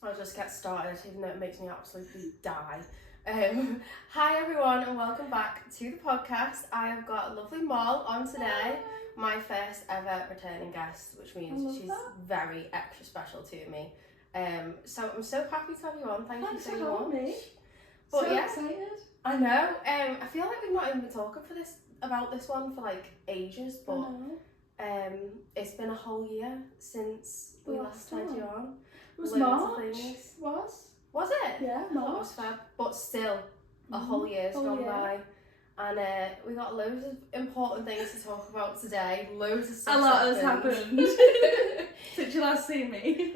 I'll just get started, even though it makes me absolutely die. Hi everyone, and welcome back to the podcast. I have got a lovely Moll on today, my first ever returning guest, which means she's very extra special to me. So I'm so happy to have you on. Thank you so much. Me. But so yeah, excited. I know. I feel like we've not even been talking about this one for like ages, but it's been a whole year since we last had you on. It was March. Was it? Yeah, I thought it was Feb, but still, a whole year's gone by. And we got loads of important things to talk about today. Loads of stuff. A lot has happened since you last seen me.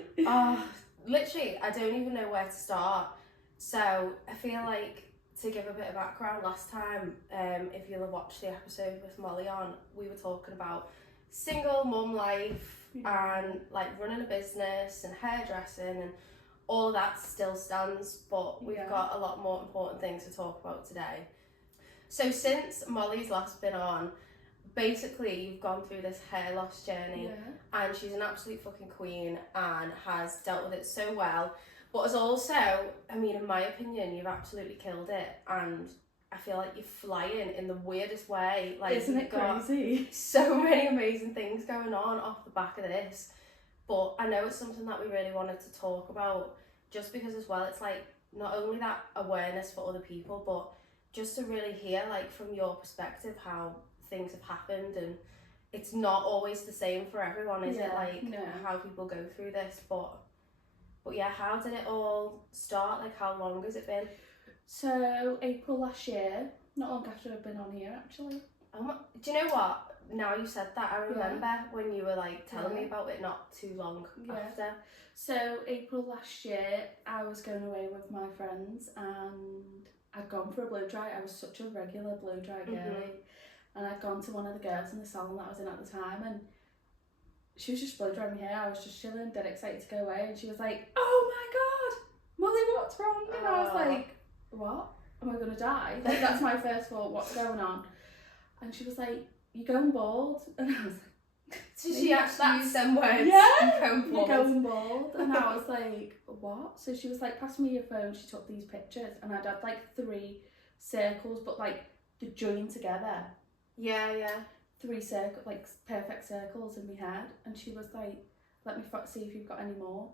Literally, I don't even know where to start. So I feel like, to give a bit of background, last time, if you'll have watched the episode with Mollie on, we were talking about single mum life and like running a business and hairdressing, and all of that still stands, but we've got a lot more important things to talk about today. So since Mollie's last been on, basically you've gone through this hair loss journey, and she's an absolute fucking queen and has dealt with it so well, but has also, I mean, in my opinion, you've absolutely killed it, and I feel like you're flying in the weirdest way. Like, isn't it crazy? So many amazing things going on off the back of this. But I know it's something that we really wanted to talk about, just because as well, it's like not only that awareness for other people, but just to really hear, like, from your perspective, how things have happened. And it's not always the same for everyone, is it? Like, how people go through this. But yeah, how did it all start? Like, how long has it been? So April last year, not long after I've been on here actually. Do you know what? Now you said that, I remember when you were like telling me about it not too long after. So April last year, I was going away with my friends and I'd gone for a blow dry. I was such a regular blow dry girly, and I'd gone to one of the girls in the salon that I was in at the time, and she was just blow drying my hair. I was just chilling, dead excited to go away, and she was like, "Oh my god, Mollie, what's wrong?" And I was like, "What? Am I gonna die?" Like, that's my first thought. What's going on? And she was like, "You're going bald," and I was like, so she actually used them words. You're going bald. And I was like, "What?" So she was like, "Pass me your phone." She took these pictures, and I'd had like 3 circles, but like the joined together. 3 circles, like perfect circles in my head. And she was like, "Let me see if you've got any more."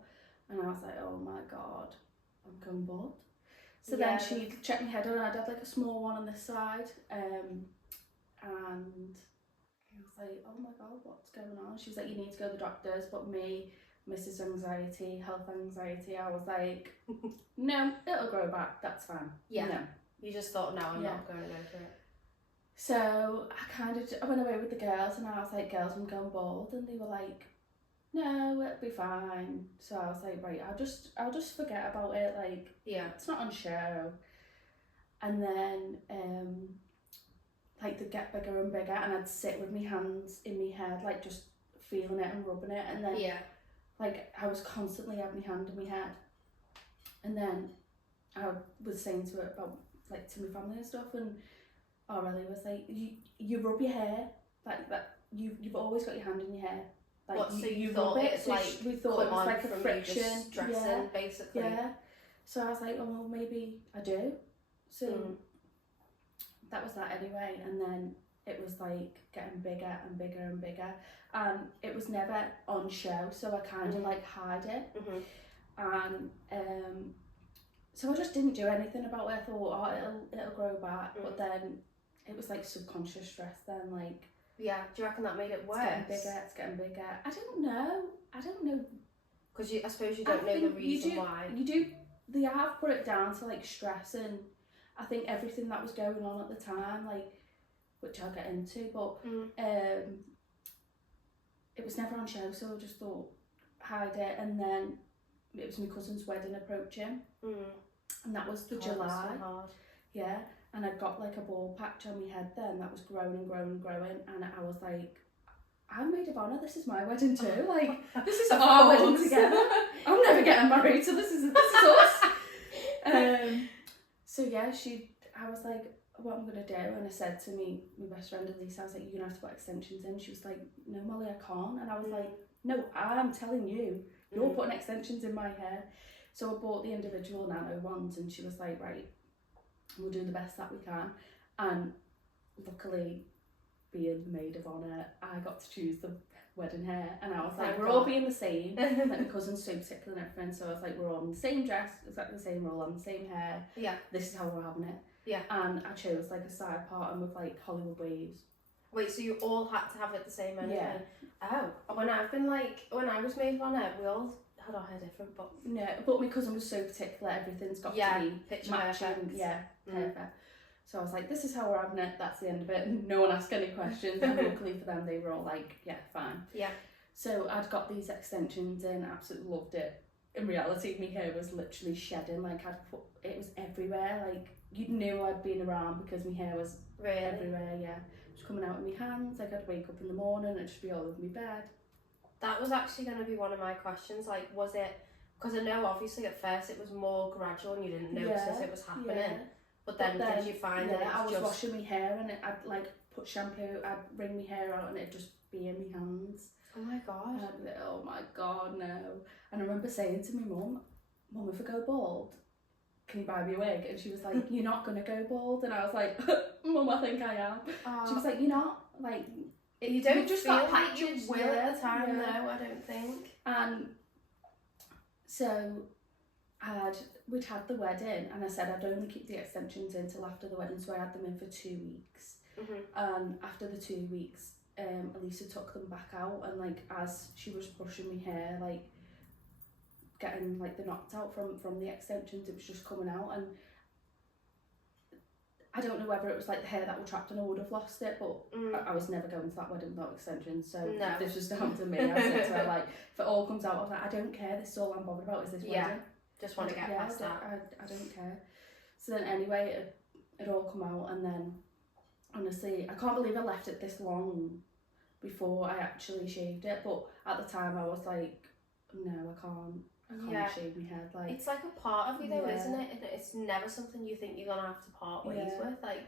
And I was like, "Oh my god, I'm going bald." So then she checked my head on, and I'd had like a small one on this side, and I was like, "Oh my god, what's going on?" She was like, "You need to go to the doctors." But me, Mrs. Anxiety, health anxiety, I was like, "No, it'll grow back, that's fine." No. You just thought, "No, I'm not going to go for it." So I went away with the girls, and I was like, "Girls, I'm going bald," and they were like, "No, it'll be fine." So I was like, "Right, I'll just forget about it, like, it's not on show." And then like they'd get bigger and bigger, and I'd sit with my hands in my head, like just feeling it and rubbing it, and then like I was constantly having my hand in my head. And then I was saying to it about, like, to my family and stuff, and Aurelie was like, you rub your hair like that, you've always got your hand in your hair. Like, what, so you thought it's like, we thought it was like a friction, stressing, basically. So I was like, "Oh well, maybe I do." So that was that anyway. And then it was like getting bigger and bigger and bigger, and it was never on show, so I kind of like hide it. And so I just didn't do anything about it. I thought, "Oh, it'll grow back." But then it was like subconscious stress then, like, do you reckon that made it worse? It's getting bigger. I don't know. Because I suppose you don't know the reason why. They have put it down to like stress, and I think everything that was going on at the time, like, which I'll get into, but it was never on show, so I just thought, hide it. And then it was my cousin's wedding approaching, and that was July. So and I got like a bald patch on my head then that was growing and growing and growing, and I was like, "I'm maid of honour, this is my wedding too, like, this is our wedding together. I'm never getting married, so this is us." So I was like, "What I'm gonna do?" And I said to my best friend Elise, I was like, "You're gonna have to put extensions in." She was like, "No, Mollie, I can't." And I was like, "No, I'm telling you, you're putting extensions in my hair." So I bought the individual nano ones, and she was like, right, we'll do the best that we can. And luckily, being the maid of honour, I got to choose the wedding hair, and I was like, we're all being the same. Like, my cousin's so particular and everything, so I was like, we're all in the same dress, exactly the same, we're all on the same hair. Yeah. This is how we're having it. Yeah. And I chose like a side pattern with like Hollywood waves. Wait, so you all had to have it the same anyway? Yeah. Oh, when I was maid of honour, we all had our hair different, but... No, but my cousin was so particular, everything's got to be picture matching. perfect. Yeah, perfect. So I was like, this is how we're having it, that's the end of it. No one asked any questions, and luckily for them, they were all like, yeah, fine. Yeah. So I'd got these extensions in, absolutely loved it. In reality, my hair was literally shedding, like it was everywhere, like you knew I'd been around because my hair was everywhere, yeah. It was coming out of my hands, like I'd wake up in the morning and it'd just be all over my bed. That was actually going to be one of my questions, like was it, because I know obviously at first it was more gradual and you didn't notice it was happening, but then did you find that I was just... washing my hair and I'd like put shampoo, I'd wring my hair out and it'd just be in my hands. Oh my god. And I'd be like, oh my god, no. And I remember saying to my mum, if I go bald, can you buy me a wig? And she was like, you're not going to go bald. And I was like, Mum, I think I am. She was like, you're not. Like, you don't just feel got like you patches, will at the time, no, I don't think. And so we'd had the wedding, and I said I'd only keep the extensions in till after the wedding, so I had them in for 2 weeks. And after the 2 weeks, Elisa took them back out, and like as she was brushing my hair, like getting like the knots out from the extensions, it was just coming out, and I don't know whether it was like the hair that were trapped and I would have lost it, but I was never going to that wedding without extensions, so if this was down to me, I said to her, like, if it all comes out, I was like, I don't care, this is all I'm bothered about, is this wedding. Just want to get past that. I don't care. So then anyway, it all come out, and then honestly, I can't believe I left it this long before I actually shaved it, but at the time I was like, no, I can't shave my head. Like, it's like a part of you though, isn't it? It's never something you think you're gonna have to part ways with. Like,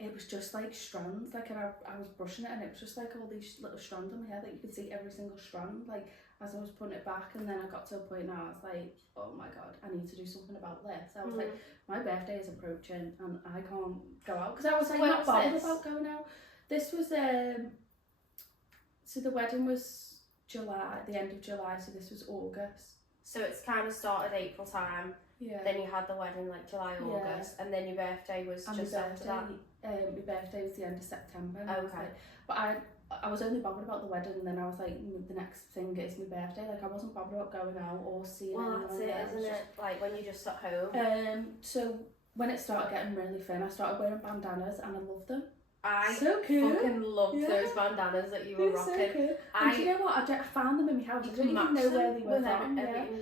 it was just like strands, like, and I was brushing it, and it was just like all these little strands on my hair that you could see every single strand, like as I was putting it back. And then I got to a point now I was like, oh my god, I need to do something about this. I was like, my birthday is approaching and I can't go out, because I was like not bothered about going out. This was so the wedding was July, the end of July, so this was August. So it's kind of started April time. Yeah. Then you had the wedding like July, August, and then your birthday was and just after that. My birthday was the end of September. Okay. But I was only bothered about the wedding, and then I was like, the next thing is my birthday. Like, I wasn't bothered about going out or seeing anyone. Well, that's it, isn't it? Like when you're just at home. So when it started getting really thin, I started wearing bandanas, and I loved them. I fucking loved those bandanas that you were rocking. So cool. And do you know what? I found them in my house. I didn't even know where they were from.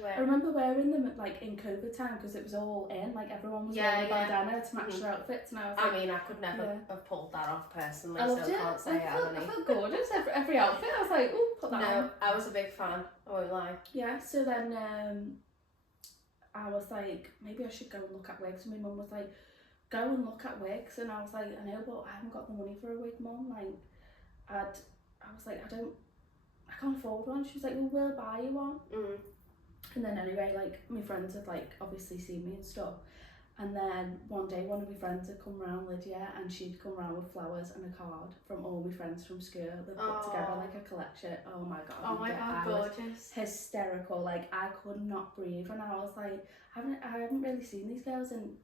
I remember wearing them like in COVID time, because it was all in. Like everyone was wearing a bandana to match their outfits, and I was like, I mean, I could never have pulled that off personally. I loved so it. Can't say I felt gorgeous. Every outfit, I was like, oh, put that on. No, I was a big fan. I won't lie. Yeah. So then I was like, maybe I should go and look at wigs. And my mum was like, go and look at wigs, and I was like, I know, but I haven't got the money for a wig, Mum. Like, I was like, I can't afford one. She was like, well, we'll buy you one. And then anyway, like, my friends had like obviously seen me and stuff, and then one day one of my friends had come round, Lydia, and she'd come round with flowers and a card from all my friends from school. They put together like a collection. Oh my god, gorgeous, hysterical. Like, I could not breathe, and I was like, I haven't really seen these girls in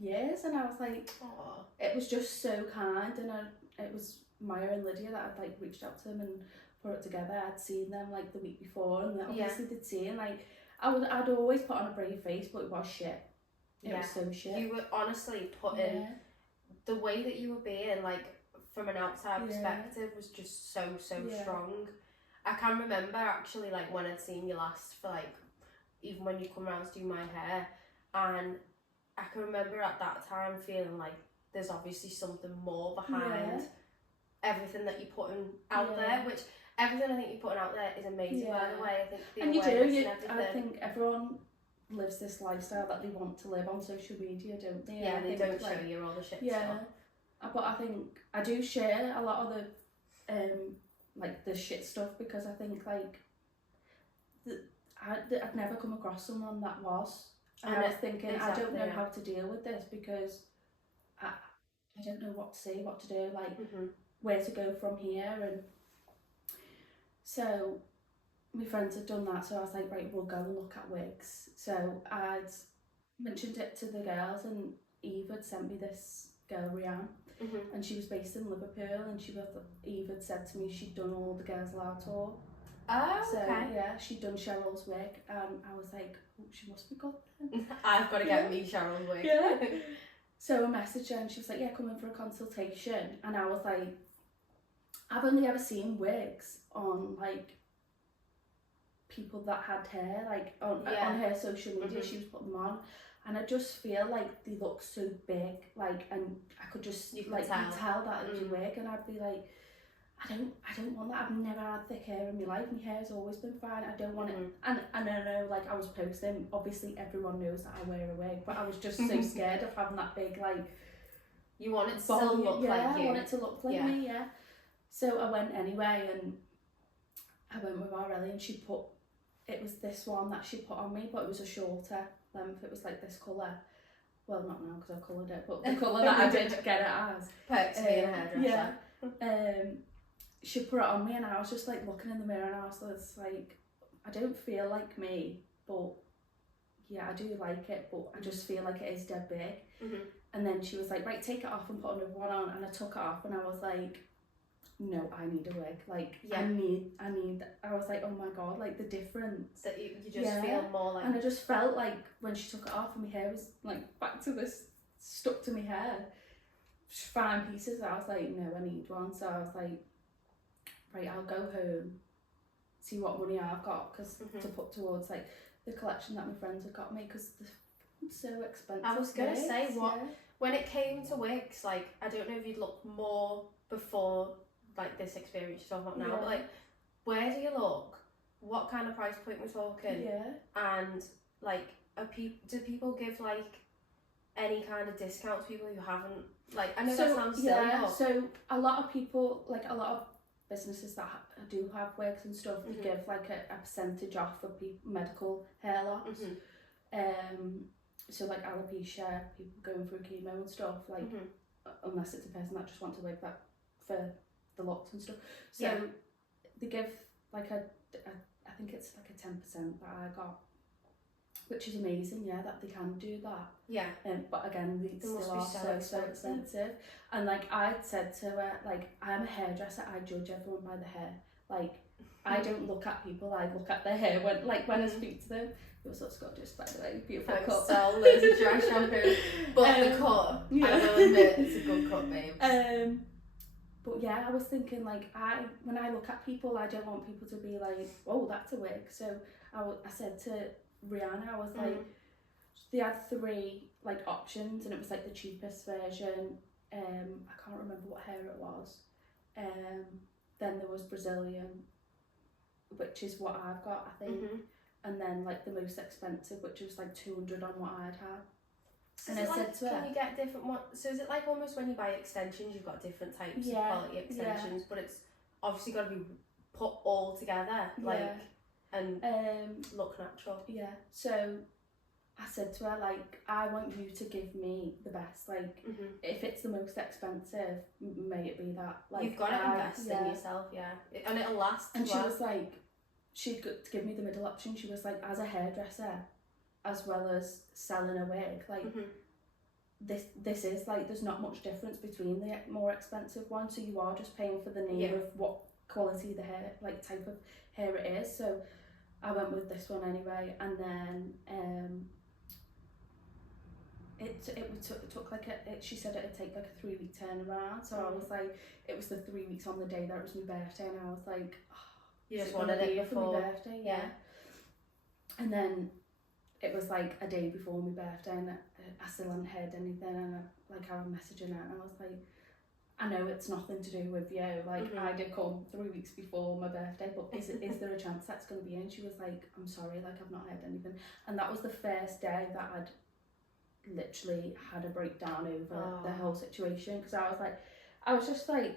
years, and I was like, it was just so kind. And it was Maya and Lydia that had like reached out to them and put it together. I'd seen them like the week before, and obviously they'd seen, like, I'd always put on a brave face, but it was shit. It was so shit. You were honestly putting the way that you were being, like, from an outside perspective, was just so strong. I can remember actually, like, when I'd seen you last for like, even when you come around to do my hair, and I can remember at that time feeling like there's obviously something more behind everything that you're putting out there, which everything I think you're putting out there is amazing, by the way. I think the awareness and everything. I think everyone lives this lifestyle that they want to live on social media, don't they? Yeah, they don't show you all the shit stuff. But I think I do share a lot of the like the shit stuff, because I think like I'd never come across someone that was. And I was thinking, exactly, I don't know how to deal with this because I don't know what to say, what to do, like where to go from here. And so my friends had done that, so I was like, right, we'll go and look at wigs. So I'd mentioned it to the girls, and Eve had sent me this girl, Rianne, and she was based in Liverpool, and Eve had said to me she'd done all the Girls Aloud tour. Oh, so, okay. Yeah, she'd done Cheryl's wig, and I was like, oh, she must be good then. I've got to get me Cheryl's wig. Yeah. So I messaged her and she was like, yeah, come in for a consultation. And I was like, I've only ever seen wigs on like people that had hair, like on her social media, she was putting them on. And I just feel like they look so big, like, and I could just tell that it was a wig, and I'd be like, I don't want that. I've never had thick hair in my life. My hair's always been fine. I don't want it. And I know, like, I was posting, obviously everyone knows that I wear a wig, but I was just so scared of having that big, like, you want it to still look like you. I want it to look like me, yeah. So I went anyway, and I went with Arelli, and it was this one that she put on me, but it was a shorter length. It was like this colour. Well, not now because I've coloured it, but the colour that I did get it as. Perks being a hairdresser. Yeah. She put it on me, and I was just like looking in the mirror, and I was just like, I don't feel like me, but yeah, I do like it, but I just feel like it is dead big. And then she was like, right, take it off and put another one on, and I took it off, and I was like, no, I need a wig. Like, I was like, oh my god, like the difference. That you just feel more like. And I just felt like when she took it off, and my hair was like back to this, stuck to my hair, fine pieces. I was like, no, I need one. So I was like, right, I'll go home, see what money I've got, because to put towards like the collection that my friends had got me, because they're so expensive. I was gonna say, when it came to wigs, like, I don't know if you'd looked more before like this experience you're talking about now, but like, where do you look? What kind of price point we're talking? Yeah. And like, do people give like any kind of discount to people who haven't, like, I know that sounds silly. Yeah, so a lot of people, like a lot of businesses that do have wigs and stuff, they give like a percentage off for medical hair loss. So like alopecia, people going through chemo and stuff, like unless it's a person that just wants a wig that for the locks and stuff. So they give like I think it's like a 10% that I got, which is amazing, that they can do that. Yeah. But again, they still are so expensive. And like I said to her, like, I'm a hairdresser, I judge everyone by the hair. Like, I don't look at people, I look at their hair when I speak to them. It was such gorgeous, by the way, beautiful cut. So loads of dry shampoo, but the cut, I will admit, it's a good cut, babe. But yeah, I was thinking, like, when I look at people, I don't want people to be like, oh, that's a wig. So I said to Rihanna, I was like, they had 3 like options, and it was like the cheapest version. I can't remember what hair it was. Then there was Brazilian, which is what I've got, I think. And then like the most expensive, which was like 200 on what I'd had. So and I said to her, can you get different ones? So is it like almost when you buy extensions, you've got different types of quality extensions, but it's obviously got to be put all together, like, and look natural. Yeah. So I said to her, like, I want you to give me the best. Like, if it's the most expensive, may it be that. Like, you've got to invest in yourself, and it'll last. And she was like, she'd give me the middle option. She was like, as a hairdresser, as well as selling a wig, like, this is like, there's not much difference between the more expensive one, so you are just paying for the name of what quality the hair, like type of hair it is. So I went with this one anyway, and then it took like she said it'd take like a 3-week turnaround. So I was like, it was the 3 weeks on the day that it was my birthday, and I was like, you just wanted it before my birthday, and then it was like a day before my birthday, and I still hadn't heard anything, and I was messaging her, and I was like, I know it's nothing to do with you, like, I did come 3 weeks before my birthday, but is there a chance that's going to be in? She was like, I'm sorry, like, I've not heard anything. And that was the first day that I'd literally had a breakdown over the whole situation, because I was just like,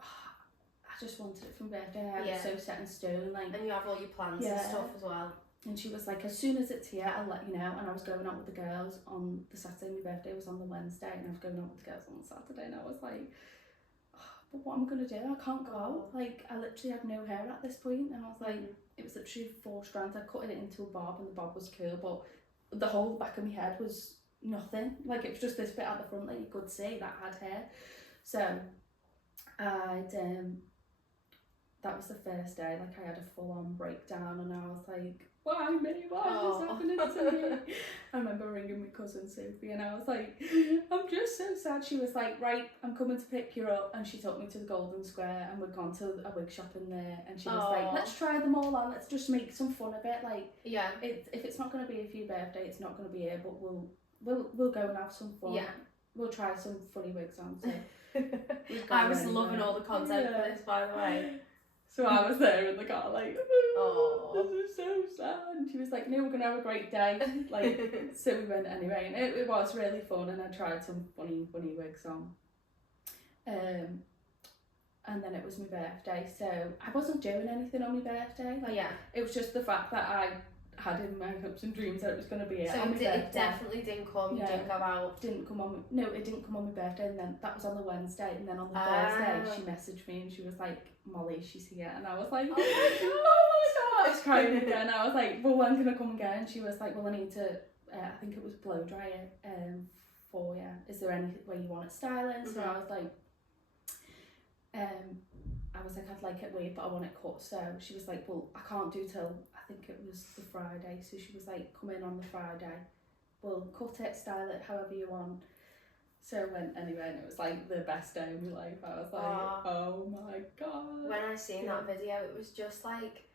I just wanted it from birthday. I was so set in stone, like, and you have all your plans and stuff as well. And she was like, as soon as it's here, I'll let you know. And I was going out with the girls on the Saturday. My birthday was on the Wednesday, and I was going out with the girls on the Saturday. And I was like, oh, but what am I going to do? I can't go out. Like, I literally had no hair at this point. And I was like, it was literally 4 strands. I cut it into a bob, and the bob was cool. But the whole back of my head was nothing. Like, it was just this bit at the front that you could see that had hair. So that was the first day. Like, I had a full-on breakdown, and I was like, why me? Why is this happening to me? I remember ringing my cousin Sophie, and I was like, I'm just so sad. She was like, right, I'm coming to pick you up. And she took me to the Golden Square, and we'd gone to a wig shop in there, and she was like, let's try them all on, let's just make some fun of it. Like, yeah, if it's not going to be for your birthday, it's not going to be here, but we'll go and have some fun. Yeah, we'll try some funny wigs on. So I was loving all the content for this, by the way. So I was there in the car like, this is so sad. And she was like, no, we're going to have a great day. Like, so we went anyway. And it was really fun, and I tried some funny wigs on. And then it was my birthday. So I wasn't doing anything on my birthday. Like, it was just the fact that I had in my hopes and dreams that it was going to be it. So on my birthday. It definitely didn't come, you didn't go out? It didn't come on my birthday, and then that was on the Wednesday, and then on the Thursday she messaged me and she was like, Mollie, she's here. And I was like, oh my god, I was crying again. I was like, well, when can I come again? And she was like, well, I need to, I think it was blow dry it for you. Is there any way you want it styling? So I was like, I'd like it waved, but I want it cut. So she was like, well, I can't do till, I think it was the Friday. So she was like, come in on the Friday. We'll cut it, style it, however you want. So I went anyway, and it was like the best day of my life. I was like, oh my god. When I seen that video, it was just like,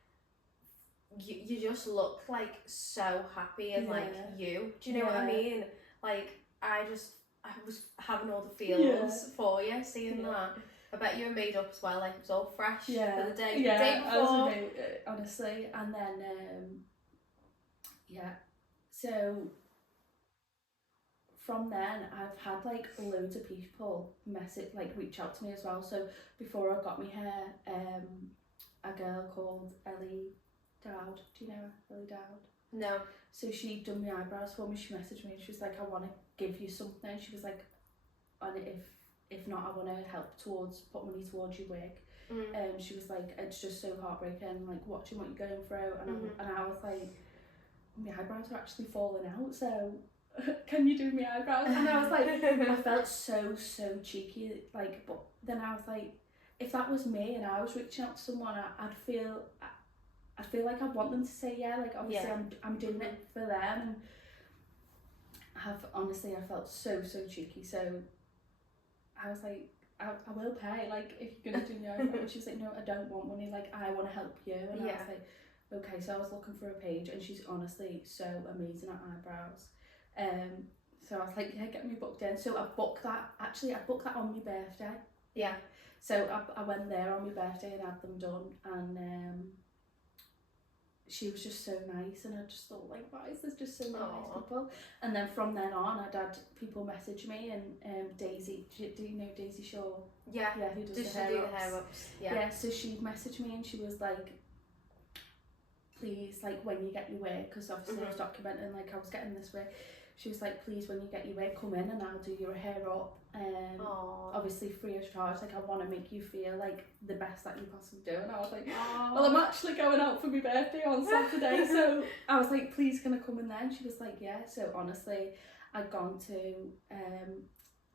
you just looked like so happy and like you. Do you know what I mean? Like, I was having all the feels for you, seeing that. I bet you were made up as well, like it was all fresh for the day, the day before. I was honestly, and then, so from then I've had like loads of people reach out to me as well. So before I got my hair, a girl called Ellie Dowd, do you know her? Ellie Dowd? No. So she'd done my eyebrows for me. She messaged me and she was like, I want to give you something. She was like, and if not, I want to help put money towards your wig. She was like, it's just so heartbreaking, like watching what you're going through. And I was like, my eyebrows are actually falling out, so can you do my eyebrows? And I was like, I felt so cheeky, like, but then I was like, if that was me and I was reaching out to someone, I'd feel like I'd want them to say yeah, like obviously I'm doing it for them. And I felt so cheeky, so I was like, I will pay, like, if you're gonna do my eyebrows. And she was like, no, I don't want money, like, I want to help you. And I was like, okay. So I was looking for a page, and she's honestly so amazing at eyebrows. So I was like, yeah, get me booked in. So I booked that on my birthday. Yeah. So I went there on my birthday and had them done, and she was just so nice, and I just thought, like, why is there just so many nice people? And then from then on, I'd had people message me, and Daisy, do you know Daisy Shaw? Yeah. Yeah, who does the hair ups. Yeah, so she messaged me and she was like, please, like, when you get your wig, because obviously I was documenting, like, I was getting this wig. She was like, please, when you get your wig, come in and I'll do your hair up. Obviously free of charge. Like, I want to make you feel like the best that you possibly do. And I was like, well, I'm actually going out for my birthday on Saturday. So I was like, please, can I come in there? And she was like, yeah. So honestly, I'd gone to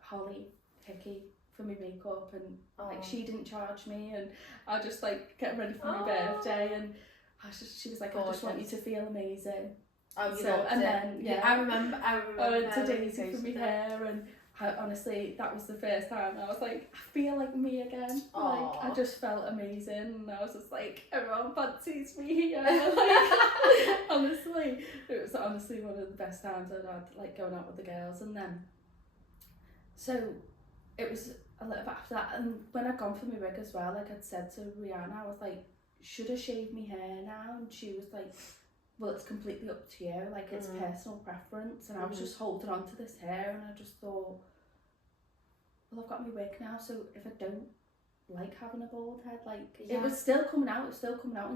Holly Hickey for my makeup, and like, she didn't charge me, and I just like get ready for my birthday, and she was like, I just want you to feel amazing. Oh, you so, loved and it. then I remember. I went to Daisy for my hair, and honestly, that was the first time I was like, I feel like me again. Like, I just felt amazing, and I was just like, everyone fancies me here. Like, honestly, it was honestly one of the best times I'd had, like, going out with the girls. And then, so it was a little bit after that, and when I'd gone for my wig as well, like I'd said to Rihanna, I was like, should I shave my hair now? And she was like, well, it's completely up to you, like, it's personal preference. And I was just holding on to this hair, and I just thought, well, I've got my wig now, so if I don't like having a bald head. Like, Yeah. it was still coming out in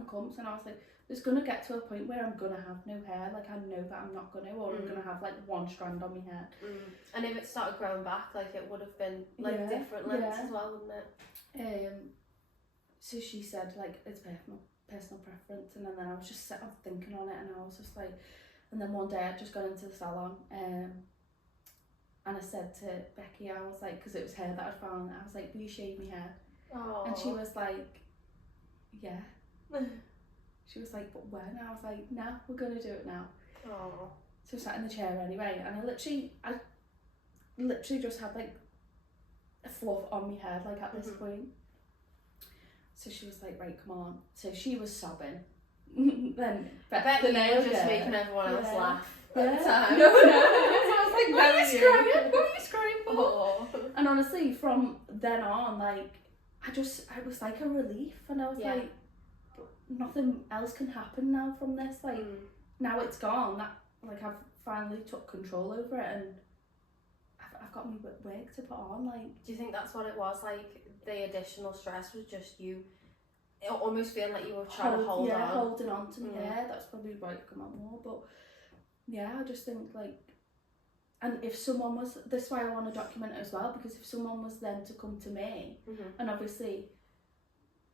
clumps, and I was like, it's gonna get to a point where I'm gonna have no hair. Like, I know that I'm not gonna, or I'm gonna have like one strand on my head. And if it started growing back, like, it would have been like different lengths as well, wouldn't it? So she said, like, it's personal preference, and then I was just sitting thinking on it, and I was just like, and then one day I'd just gone into the salon, and I said to Becky, I was like, because it was hair that I'd found, I was like, will you shave my head? Aww. And she was like, yeah. She was like, but when? I was like, no, we're gonna do it now. Aww. So I sat in the chair anyway, and I literally just had like a fluff on my head, like at this point. So she was like, right, come on. So she was sobbing. Then I bet you were just making everyone else laugh at the time. No. I was like, what are you screaming for? Oh. And honestly, from then on, like, I was like a relief, and I was like, nothing else can happen now from this. Like, now it's gone. That, like, I've finally took control over it, and I've got my wig to put on. Like, do you think that's what it was? Like, the additional stress was just you almost feeling like you were trying to hold on. Holding on to my hair. That's probably why it come out more. But yeah, I just think, like, and if someone was, this is why I want to document it as well, because if someone was then to come to me, and obviously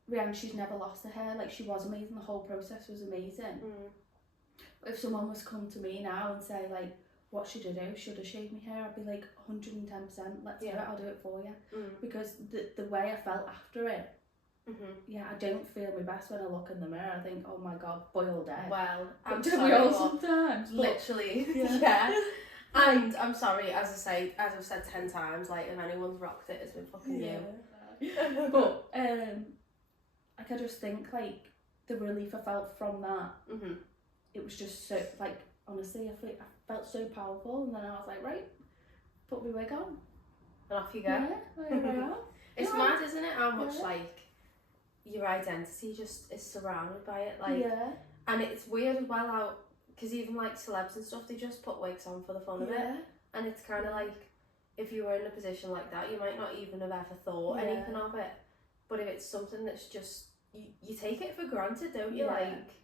Rihanna, she's never lost her hair, like, she was amazing, the whole process was amazing. But if someone was to come to me now and say, like, what should I do? Should I shave my hair? I'd be like, 110%, let's do it, I'll do it for you. Because the way I felt after it, I don't feel my best when I look in the mirror. I think, oh my god, boiled egg. Well, I'm do sorry, we all sometimes? Literally, yeah. And I'm sorry, as I've said 10 times, like, if anyone's rocked it, it's been fucking you. But like, I just think, like, the relief I felt from that, it was just so, like, honestly, I felt so powerful, and then I was like, right, put my wig on. And off you go. Yeah, there I am. It's mad, isn't it, how much, like, your identity just is surrounded by it, like, and it's weird as well how, because even, like, celebs and stuff, they just put wigs on for the fun of it, and it's kind of like, if you were in a position like that, you might not even have ever thought anything of it, but if it's something that's just, you take it for granted, don't you? Like,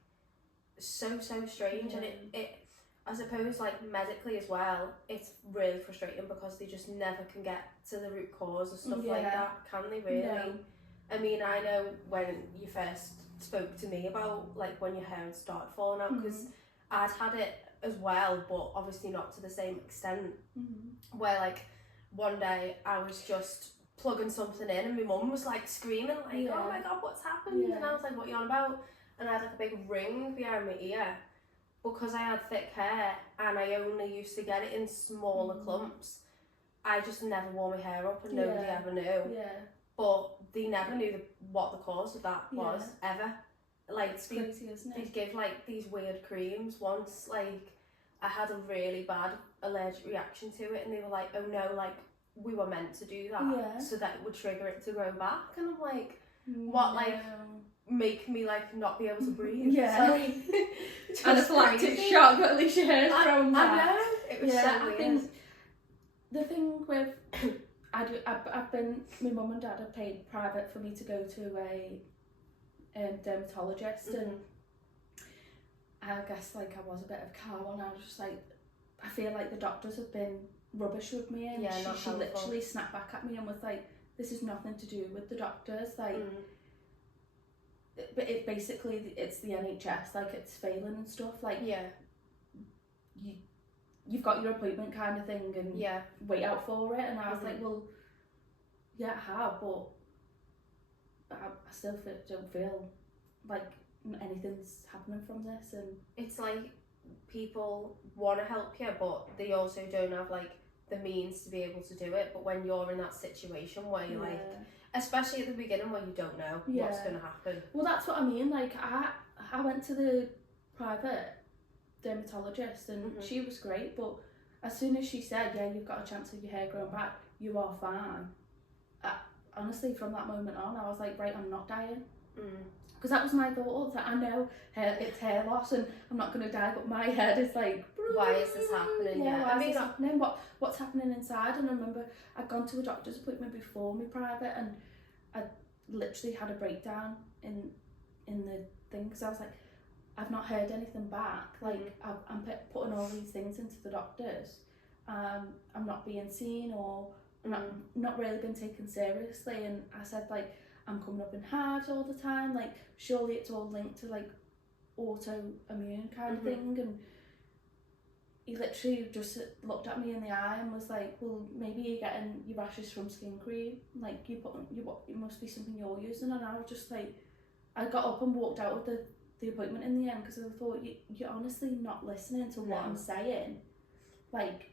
so strange, and it I suppose, like, medically as well, it's really frustrating because they just never can get to the root cause of stuff like that, can they really? No. I mean, I know when you first spoke to me about, like, when your hair had started falling out, because I'd had it as well, but obviously not to the same extent, where, like, one day I was just plugging something in and my mum was, like, screaming, like, oh my god, what's happened? And I was like, what are you on about? And I had, like, a big ring behind my ear, because I had thick hair and I only used to get it in smaller clumps. I just never wore my hair up, and nobody ever knew. But they never knew what the cause of that was, ever. Like, it's crazy, isn't it? They'd give, like, these weird creams. Once, like, I had a really bad allergic reaction to it, and they were like, oh no, like, we were meant to do that so that it would trigger it to grow back. And I'm like, what, like, make me, like, not be able to breathe? Sorry. Anaphylactic shock, but at least your hair's grown back. I know, it was so weird. I think the thing with I've been, my mum and dad have paid private for me to go to a dermatologist, and I guess, like, I was a bit of a cow, and I was just like, I feel like the doctors have been rubbish with me, and she literally snapped back at me and was like, this is nothing to do with the doctors, like, but it basically, it's the NHS, like, it's failing and stuff, like, you've got your appointment kind of thing, and wait out for it. And I was like, well, I have, but I still don't feel like anything's happening from this. And it's like, people want to help you, but they also don't have, like, the means to be able to do it. But when you're in that situation where you're like, especially at the beginning where you don't know what's going to happen. Well, that's what I mean, like, I went to the private dermatologist, and she was great, but as soon as she said, you've got a chance of your hair growing back, you are fine, honestly, from that moment on, I was like, right, I'm not dying, because that was my thought, that I know it's hair loss and I'm not going to die, but my head is like, why is this happening? Why is this happening? What's happening inside? And I remember I'd gone to a doctor's appointment before my private, and literally had a breakdown in the thing, because I was like, I've not heard anything back. Like, I'm putting all these things into the doctors. I'm not being seen, or not really been taken seriously. And I said, like, I'm coming up in hard all the time. Like, surely it's all linked to like autoimmune kind of thing. And he literally just looked at me in the eye and was like, well, maybe you're getting your rashes from skin cream. Like, it must be something you're using. And I was just like, I got up and walked out of the appointment in the end, because I thought, you're honestly not listening to what I'm saying. Like,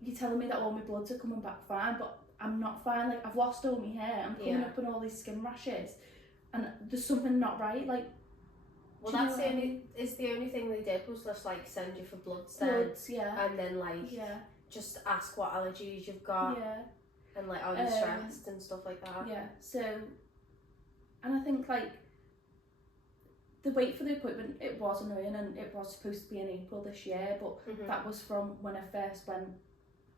you're telling me that all my bloods are coming back fine, but I'm not fine. Like, I've lost all my hair, I'm coming up in all these skin rashes, and there's something not right. Like, well, that's the only thing they did was just like send you for bloods then, and then like just ask what allergies you've got, and like are you stressed and stuff like that. So, and I think like the wait for the appointment, it was annoying, and it was supposed to be in April this year, but that was from when I first went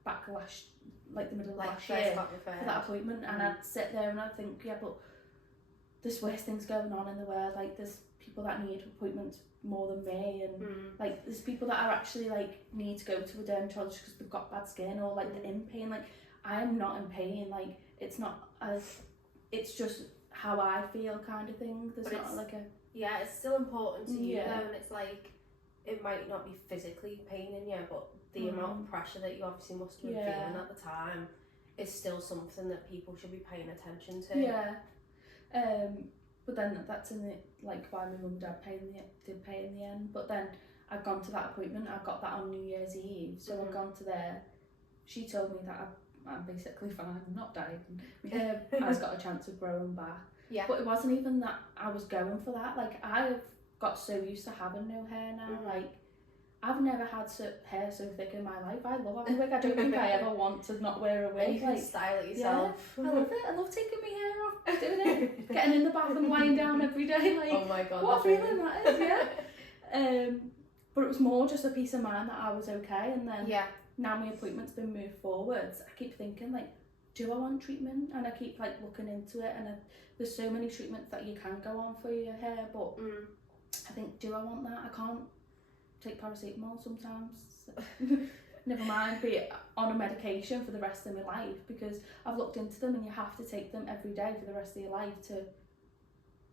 back the middle of last year for that appointment. And I'd sit there and I'd think, but there's worse things going on in the world. Like, there's people that need appointments more than me, and like there's people that are actually like need to go to a dermatologist because they've got bad skin, or like they're in pain. Like, I am not in pain. Like, it's not it's just how I feel kind of thing. There's not like a it's still important to you though, and it's like, it might not be physically paining you, but the amount of pressure that you obviously must have been feeling at the time is still something that people should be paying attention to. But then that's in the, like, why my mum and dad did pay in the end. But then I've gone to that appointment, I got that on New Year's Eve, so I've gone to there. She told me that I'm basically fine, I'm not dying. I've got a chance of growing back. But it wasn't even that I was going for that. Like, I've got so used to having no hair now. Like, I've never had hair so thick in my life. I love having a wig. I don't think I ever want to not wear a wig. You can style it yourself. I love it. I love taking my hair off, doing it, getting in the bath and lying down every day. Like, oh my god, what a feeling that is. But it was more just a peace of mind that I was okay. And then now my appointment's been moved forwards, I keep thinking, like, do I want treatment? And I keep like looking into it, and there's so many treatments that you can go on for your hair, but I think, do I want that? I can't take paracetamol sometimes. Never mind be on a medication for the rest of my life, because I've looked into them and you have to take them every day for the rest of your life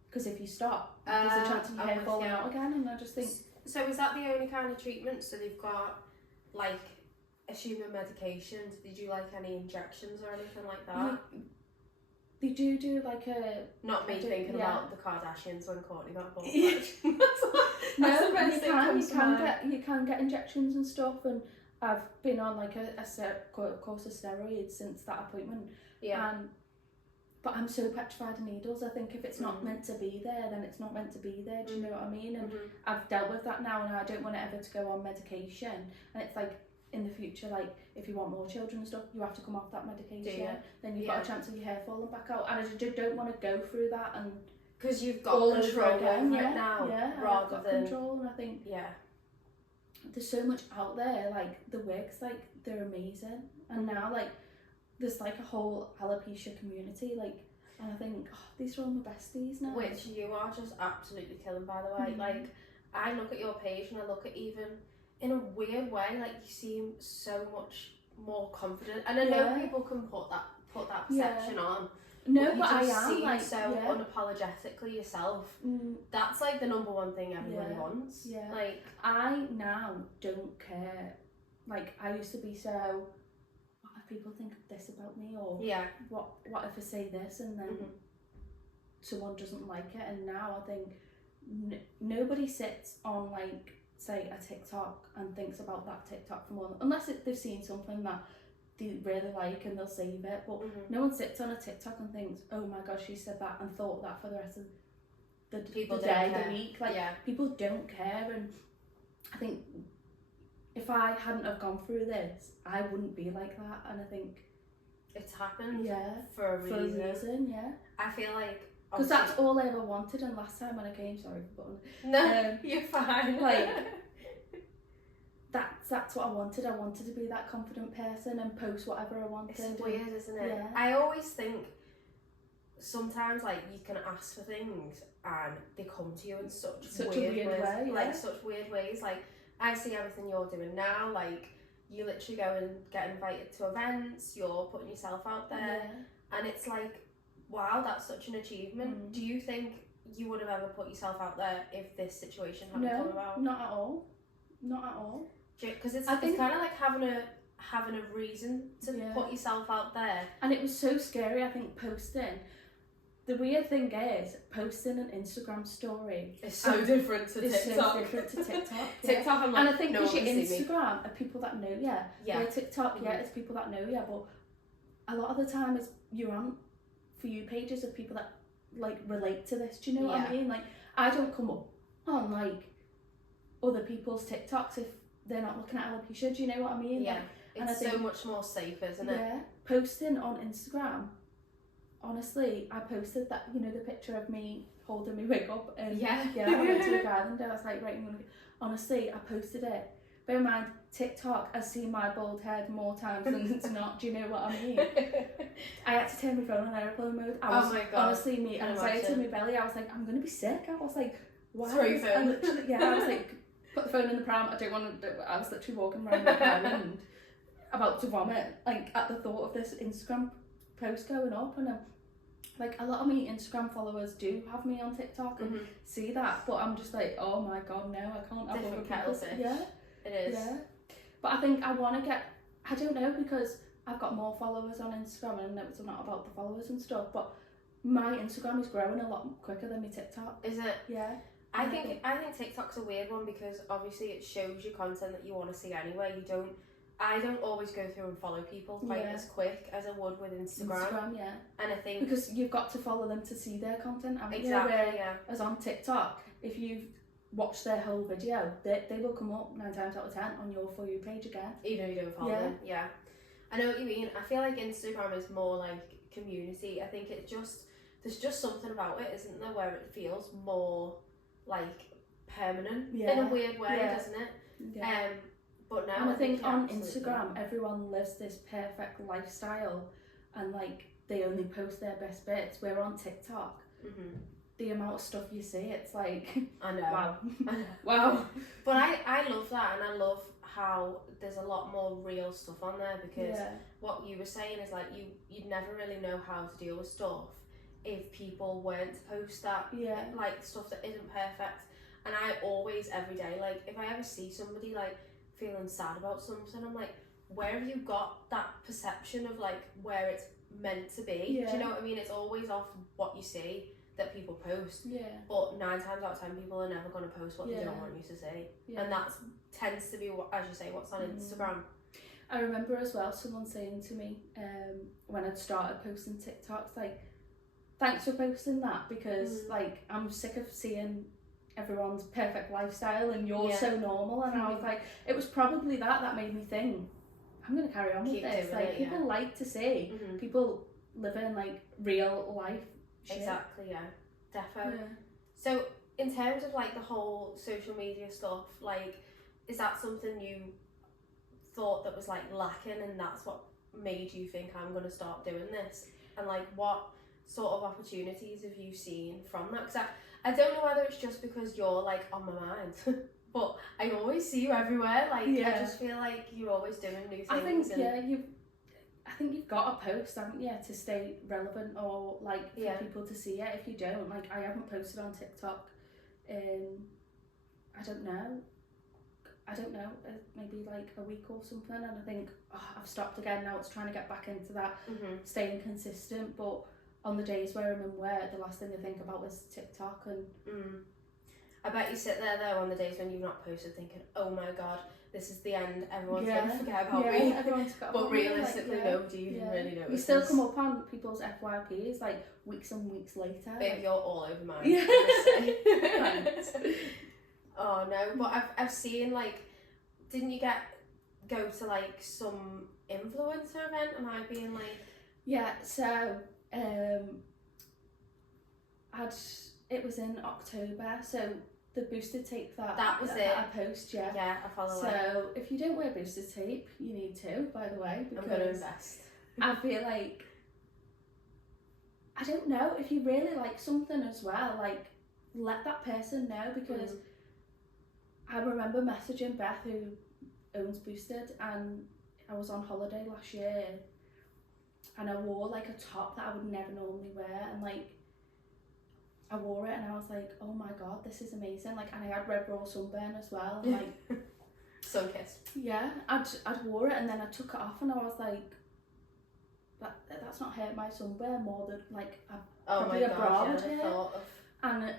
because if you stop, there's a chance of your hair falling out again. And I just think, so is that the only kind of treatment? So they've got like assuming medications, did you like any injections or anything like that? They do like a... Not me thinking about the Kardashians when Courtney got bought. No, you can get injections and stuff, and I've been on like a course of steroids since that appointment. But I'm so petrified of needles. I think if it's not meant to be there, then it's not meant to be there. Do you know what I mean? And I've dealt with that now, and I don't want it ever to go on medication. And it's like, in the future, like, if you want more children and stuff, you have to come off that medication. Then you've got a chance of your hair falling back out. And I just don't want to go through that, and because you've got control over it now, rather than control. And I think there's so much out there. Like, the wigs, like, they're amazing. And now, like, there's like a whole alopecia community, like, and I think, these are all my besties now. Which you are just absolutely killing, by the way. Like, I look at your page and I look at, even in a weird way, like, you seem so much more confident. And I know people can put that perception on. No, but I am like so unapologetically yourself. That's like the number one thing everybody wants. Like, I now don't care. Like, I used to be so, what if people think of this about me, or what if I say this and then someone doesn't like it? And now I think nobody sits on, like, say a TikTok and thinks about that TikTok for more than, unless they've seen something that they really like and they'll save it. But no one sits on a TikTok and thinks, oh my god, she said that, and thought that for the rest of the day, the week. Like, people don't care. And I think if I hadn't have gone through this, I wouldn't be like that. And I think it's happened for a reason. I feel like, because that's all I ever wanted. And last time when I came, sorry for putting no, you're fine. Like, that's what I wanted. I wanted to be that confident person and post whatever I wanted. It's weird, isn't it? I always think sometimes like you can ask for things and they come to you in such weird ways, way, like such weird ways. Like I see everything you're doing now, like you literally go and get invited to events, you're putting yourself out there, and it's like, wow, that's such an achievement. Do you think you would have ever put yourself out there if this situation hadn't come about? Not at all. Not at all. Because it's kind of like having a reason to put yourself out there. And it was so scary, I think, posting. The weird thing is, posting an Instagram story is so different to TikTok. TikTok, I'm like, and I think because your Instagram are people that know you. Yeah. TikTok, it's people that know you. But a lot of the time, it's you're on For You pages of people that like relate to this. Do you know what I mean? Like, I don't come up on like other people's TikToks if they're not looking at alopecia. Do you know what I mean? Yeah. Like, it's so much more safe, isn't it? Yeah. Posting on Instagram. Honestly, I posted that, you know, the picture of me holding my wig up, and I went to a garden and I was like, right, honestly, I posted it. Bear in mind, TikTok has seen my bald head more times than it's not. Do you know what I mean? I had to turn my phone on airplane mode. I was, oh my god! Honestly, me anxiety in my belly. I was like, I'm gonna be sick. I was like, why? Throw your phone. I was like, put the phone in the pram. I don't want to. I was literally walking around the island, about to vomit, like at the thought of this Instagram post going up, and like a lot of my Instagram followers do have me on TikTok and see that, but I'm just like, oh my god, no, I can't have different kettle of fish. Yeah, it is. Yeah, but I think I want to get. I don't know, because I've got more followers on Instagram, and it's not about the followers and stuff, but my Instagram is growing a lot quicker than my TikTok. Is it? Yeah. I think TikTok's a weird one because obviously it shows you content that you want to see anyway. I don't always go through and follow people quite as quick as I would with Instagram. Yeah. And I think because you've got to follow them to see their content. Exactly. As on TikTok, if you've watched their whole video, they will come up 9 times out of 10 on your For You page again. Even if you don't follow them. Yeah. I know what you mean. I feel like Instagram is more like community. I think there's just something about it, isn't there, where it feels more like permanent in a weird way, doesn't it? Yeah. But now and I think on Instagram everyone lives this perfect lifestyle and like they only post their best bits, where on TikTok the amount of stuff you see, it's like I know. Wow. Wow. But I love that, and I love how there's a lot more real stuff on there, because what you were saying is like you'd never really know how to deal with stuff if people weren't to post that like stuff that isn't perfect. And I always, every day, like if I ever see somebody like feeling sad about something, I'm like, where have you got that perception of like where it's meant to be? Do you know what I mean? It's always off what you see that people post, but 9 times out of 10 people are never going to post what they don't want you to see, and that tends to be what, as you say, what's on Instagram. I remember as well someone saying to me when I'd started posting TikToks, like, thanks for posting that, because like I'm sick of seeing everyone's perfect lifestyle and yours so normal. And I was like, it was probably that made me think, I'm going to carry on with this. Like, people like to see people living like real life shit. Exactly, defo. So in terms of like the whole social media stuff, like, is that something you thought that was like lacking, and that's what made you think, I'm going to start doing this? And like, what sort of opportunities have you seen from that? Because I don't know whether it's just because you're like on my mind, but I always see you everywhere. Like, I just feel like you're always doing new things. I think you've got to post, haven't you, to stay relevant, or like for people to see it. If you don't, like, I haven't posted on TikTok in I don't know, maybe like a week or something, and I think I've stopped again now. It's trying to get back into that, staying consistent, but on the days where I'm in work, the last thing I think about is TikTok. And I bet you sit there though on the days when you've not posted thinking, oh my god, this is the end, everyone's going to forget about me. Everyone's got but realistically, nobody even really knows. You still come up on people's FYPs like weeks and weeks later. Babe, you're all over mine. Oh no, but I've seen, like, didn't you go to like some influencer event? Am I being like... Yeah, so it was in October, so the boosted tape that was that I post, I follow so it. So if you don't wear boosted tape, you need to, by the way, because I'm going to invest. I feel like I don't know, if you really like something as well, like, let that person know, because I remember messaging Beth, who owns Boosted, and I was on holiday last year, and I wore like a top that I would never normally wear, and like I wore it and I was like, oh my god, this is amazing. Like, and I had red raw sunburn as well, and like sun kissed. Yeah, I'd wore it and then I took it off and I was like, that's not hurt my sunburn more than like probably a bra would hurt. And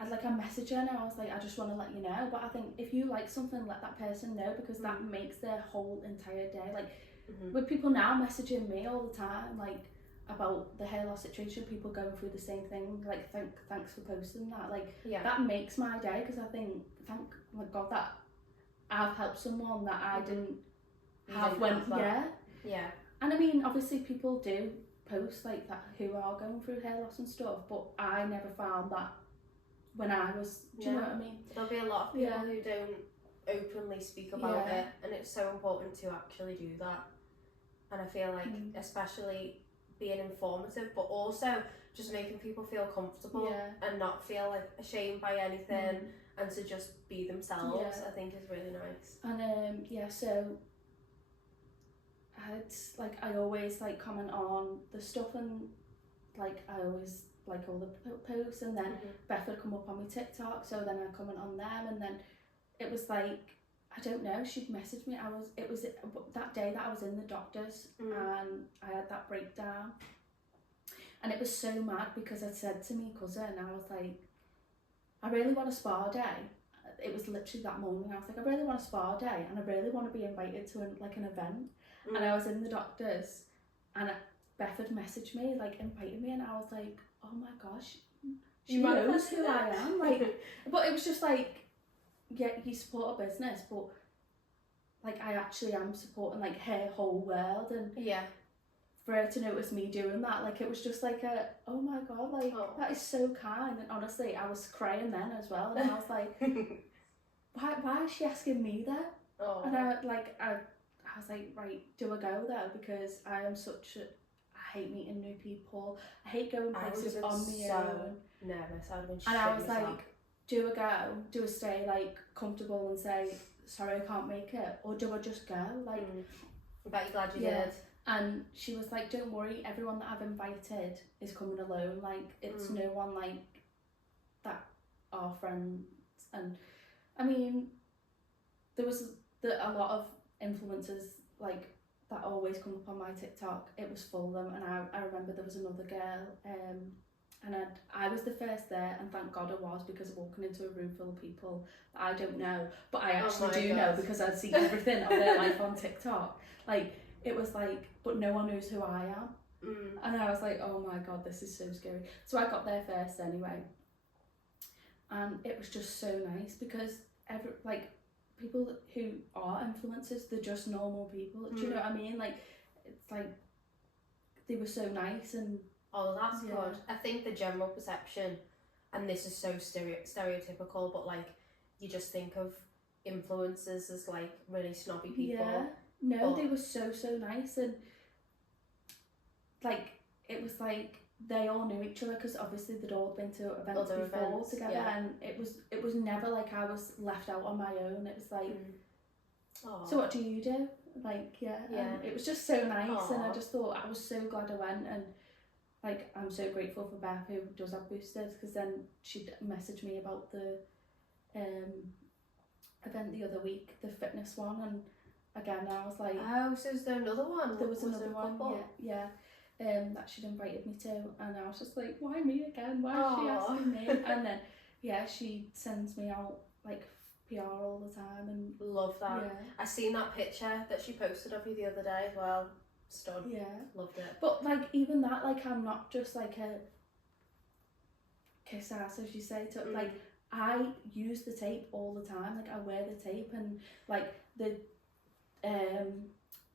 I messaged her and I was like, I just want to let you know. But I think if you like something, let that person know, because that makes their whole entire day. Like with people now messaging me all the time, like about the hair loss situation, people going through the same thing, like thanks for posting that. Like that makes my day, because I think, thank my God that I've helped someone that I didn't have when yeah. And I mean, obviously people do post like that who are going through hair loss and stuff, but I never found that when I was, do you know what I mean? There'll be a lot of people who don't openly speak about it, and it's so important to actually do that. And I feel like especially being informative, but also just making people feel comfortable and not feel like ashamed by anything, and to just be themselves, I think is really nice. And so I always like comment on the stuff, and like I always like all the posts, and then Beth would come up on my TikTok, so then I comment on them, and then it was like, I don't know, she'd message me. It was that day that I was in the doctor's and I had that breakdown, and it was so mad because I said to me cousin, I was like, I really want a spa day. It was literally that morning. I was like, I really want a spa day, and I really want to be invited to an event. And I was in the doctor's, and Beth had messaged me, like invited me, and I was like, oh my gosh, she knows who I am. Like, but it was just like, yeah, you support a business, but like I actually am supporting like her whole world, and for her to notice me doing that, like it was just like oh my God, like that is so kind. And honestly, I was crying then as well, and I was like, why is she asking me that? And I was like, right, do I go there? Because I am I hate meeting new people. I hate going places on my own. Nervous. I would have been and I was like, do I go? Do I stay like comfortable and say, sorry, I can't make it? Or do I just go? Like, I bet you're glad you did. And she was like, don't worry, everyone that I've invited is coming alone. Like, it's no one like that are friends. And I mean, there was a lot of influencers like that always come up on my TikTok. It was full of them, and I remember there was another girl, and I was the first there, and thank God I was, because of walking into a room full of people that I don't know, but I actually do know, because I see everything of their life on TikTok. Like, it was like, but no one knows who I am. And I was like, oh my God, this is so scary. So I got there first anyway, and it was just so nice, because people who are influencers, they're just normal people. Do you know what I mean? Like, it's like they were so nice. And that's good. I think the general perception, and this is so stereotypical, but like you just think of influencers as like really snobby people. No, they were so nice, and like it was like they all knew each other, because obviously they'd all been to events before together, and it was never like I was left out on my own. It was like, so what do you do? Like, and it was just so nice. And I just thought, I was so glad I went, and like I'm so grateful for Beth, who does have Boosters, because then she'd message me about the event the other week, the fitness one, and again I was like, so is there another one? There was another one, that she'd invited me to, and I was just like, why me again? Why is she asking me? And then she sends me out like PR all the time, and love that. I seen that picture that she posted of you the other day as well. Stud. Loved it. But like even that, like I'm not just like a kiss ass, as you say, to like I use the tape all the time. Like I wear the tape, and like the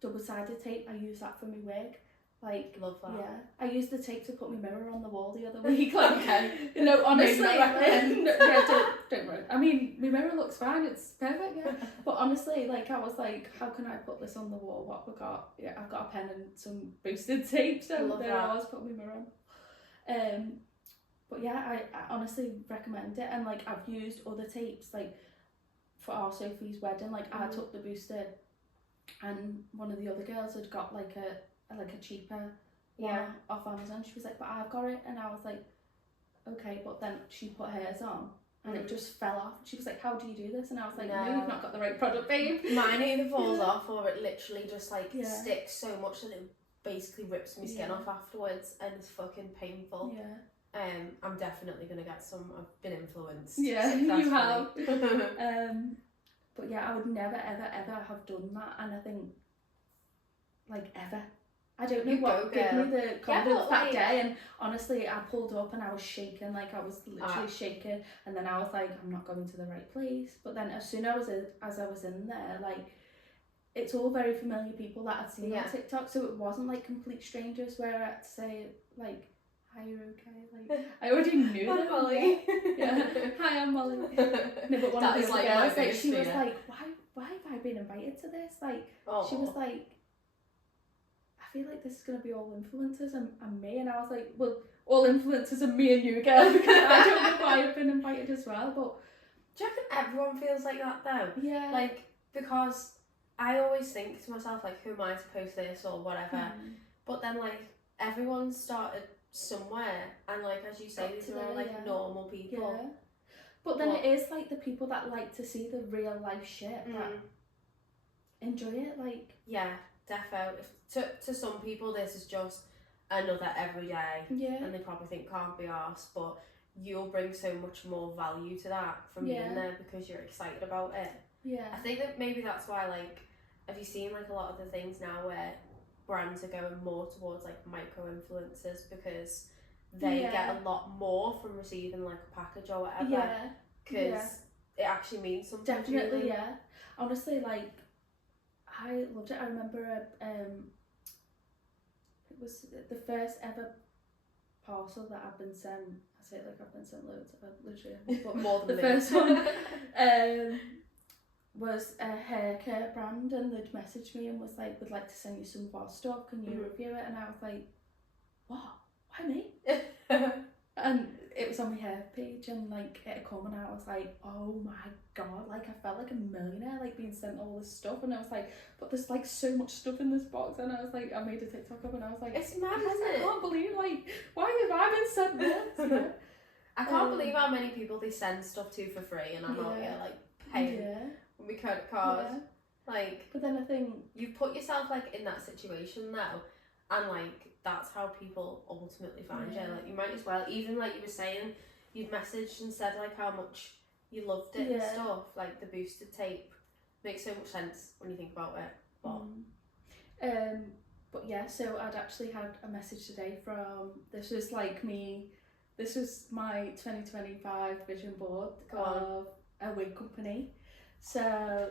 double-sided tape, I use that for my wig. Like, love that. I used the tape to put my mirror on the wall the other week. Like, no, honestly, don't worry. I mean, my mirror looks fine. It's perfect, But honestly, like, I was like, how can I put this on the wall? What have we got? I've got a pen and some boosted tape, so there I was putting my mirror on. But yeah, I honestly recommend it, and like I've used other tapes like for our Sophie's wedding. Like I took the boosted, and one of the other girls had got like a cheaper one off Amazon. She was like, but I've got it, and I was like, okay, but then she put hers on. And it just fell off. She was like, how do you do this? And I was like, no, you've not got the right product, babe. Mine either falls off or it literally just like sticks so much that it basically rips my skin off afterwards, and it's fucking painful. Yeah. I'm definitely gonna get some. I've been influenced. Yeah, you have. But yeah, I would never ever ever have done that, and I think like ever. I don't know what gave me the confidence that day, and honestly I pulled up and I was shaking, like I was literally shaking, and then I was like, I'm not going to the right place. But then as soon as I was in there, like it's all very familiar people that I'd seen on TikTok, so it wasn't like complete strangers where I had to say like, hi, you're okay, like I already knew them. Mollie. Yeah, hi, I'm Mollie. No, but one of the other girls, like she was like, why have I been invited to this? Like she was like, I feel like this is going to be all influencers and me, and I was like, well, all influencers and me and you, girl, because I don't know why I've been invited as well. But do you reckon everyone feels like that though? Yeah. Like, because I always think to myself, like, who am I to post this or whatever? But then, like, everyone started somewhere, and like, as you say, these are all like normal people. Yeah. But then it is like the people that like to see the real life shit that enjoy it, like. Yeah, defo. To some people this is just another everyday, and they probably think can't be arsed, but you'll bring so much more value to that from being there because you're excited about it. Yeah. I think that maybe that's why, like, have you seen like a lot of the things now where brands are going more towards like micro influencers because they get a lot more from receiving like a package or whatever, because it actually means something. Definitely, to you. yeah. Honestly, like I loved it. I remember it was the first ever parcel that I've been sent. I say it like I've been sent loads, literally, but more than the first one was a hair care brand, and they'd messaged me and was like, we'd like to send you some of our stuff, can you review it? And I was like, what? Why me? And it was on my hair page, and like it had come, and I was like, oh my god, like I felt like a millionaire, like being sent all this stuff, and I was like, but there's like so much stuff in this box, and I was like, I made a TikTok up, and I was like, it's mad, isn't it? I can't believe, like, why have I been sent this? I can't believe how many people they send stuff to for free, and I'm out here like paying with my credit card. Like, but then I think you put yourself like in that situation now, and like that's how people ultimately find you. Like, you might as well, even like you were saying, you'd messaged and said like how much you loved it and stuff. Like the boosted tape makes so much sense when you think about it. But yeah, so I'd actually had a message today from, this was my 2025 vision board of a wig company. So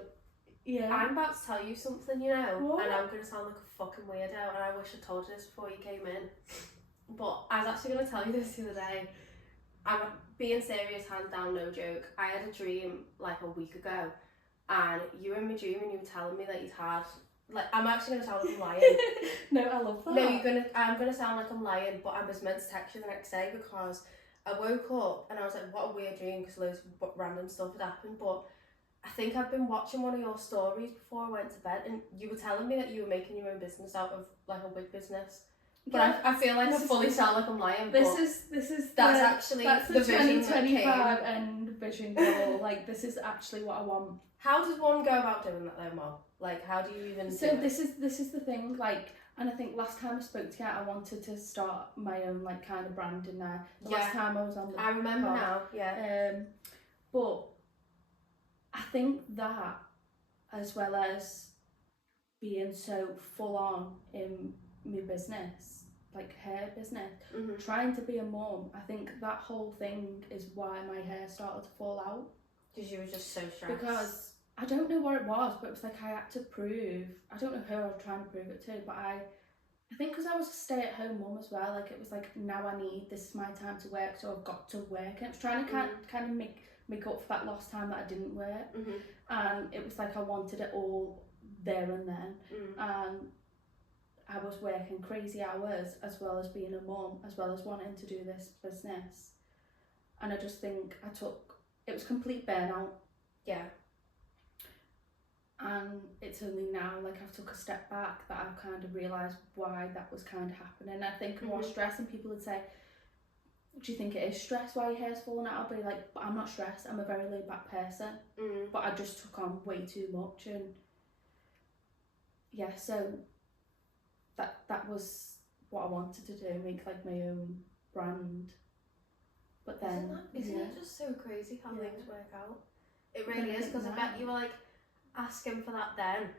yeah, I'm about to tell you something, you know, what? And I'm going to sound like a fucking weirdo, and I wish I told you this before you came in, but I was actually going to tell you this the other day. I'm being serious, hands down, no joke. I had a dream like a week ago, and you were in my dream and you were telling me that you'd had, like, I'm actually going to sound like I'm lying. No, I love that. No, I'm going to sound like I'm lying, but I was meant to text you the next day because I woke up and I was like, what a weird dream, because loads of random stuff had happened, but I think I've been watching one of your stories before I went to bed, and you were telling me that you were making your own business out of like a wig business. But I feel like I fully sound like I'm lying. This is that's the 2025 and vision goal. Like, this is actually what I want. How does one go about doing that though, Moll? Like, how do you even? So this is the thing. Like, and I think last time I spoke to you, I wanted to start my own like kind of branding now. Last time I was on the I remember now. Yeah. But I think that, as well as being so full on in my business, like hair business, trying to be a mum, I think that whole thing is why my hair started to fall out. Because you were just so stressed. Because I don't know what it was, but it was like I had to prove, I don't know who I was trying to prove it to, but I think because I was a stay-at-home mum as well, like it was like, now this is my time to work, so I've got to work, and I was trying to kind of make up for that lost time that I didn't work, and it was like I wanted it all there and then, and I was working crazy hours as well as being a mum, as well as wanting to do this business. And I just think it was complete burnout. Yeah. And it's only now, like, I've took a step back that I've kind of realised why that was kind of happening. I think more stress, and people would say, do you think it is stress why your hair's falling out? I'll be like, but I'm not stressed, I'm a very laid back person. But I just took on way too much, and yeah, so that was what I wanted to do, make like my own brand. But then isn't it just so crazy how things work out? It really is, because I bet you were like asking for that then,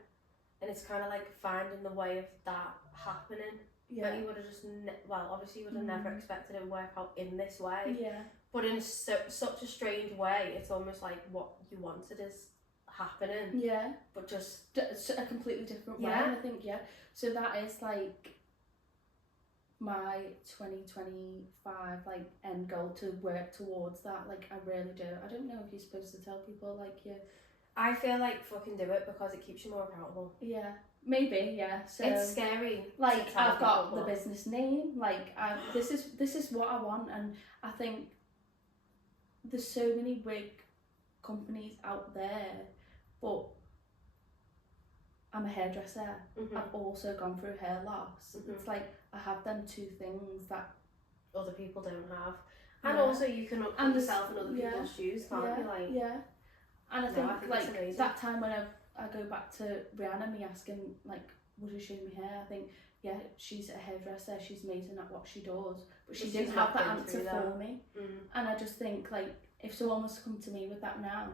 and it's kind of like finding the way of that happening. Yeah. But you would have just obviously you would have never expected it to work out in this way. Yeah. But in such a strange way, it's almost like what you wanted is happening. Yeah. But just a completely different way. And I think so that is like my 2025 like end goal, to work towards that. Like, I really do. I don't know if you're supposed to tell people like you. I feel like fucking do it, because it keeps you more accountable. Yeah. Maybe, yeah. So it's scary. Like, I've got the business name. Like, this is what I want, and I think there's so many wig companies out there, but I'm a hairdresser. I've also gone through hair loss. It's like I have them two things that other people don't have, and also you can put yourself in other people's shoes, can't you? Like, and I think like that time when I go back to Rihanna, me asking like, would you show me hair? I think, she's a hairdresser, she's amazing at what she does, but she didn't have that answer for me. And I just think like, if someone was to come to me with that now,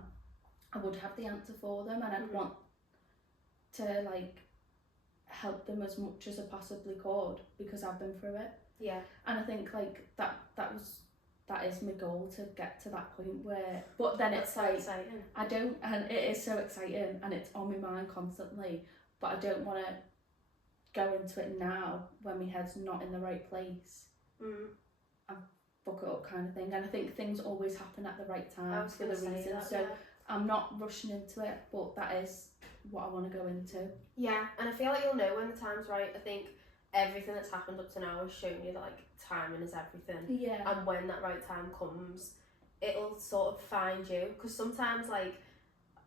I would have the answer for them, and I'd want to like help them as much as I possibly could, because I've been through it. Yeah. And I think like that is my goal, to get to that point where, but then it's like exciting. I don't, and it is so exciting, and it's on my mind constantly, but I don't want to go into it now when my head's not in the right place and fuck it up, kind of thing. And I think things always happen at the right time for the reason, so I'm not rushing into it, but that is what I want to go into. Yeah, and I feel like you'll know when the time's right. I think everything that's happened up to now has shown you that like timing is everything. Yeah. And when that right time comes, it'll sort of find you. Because sometimes, like,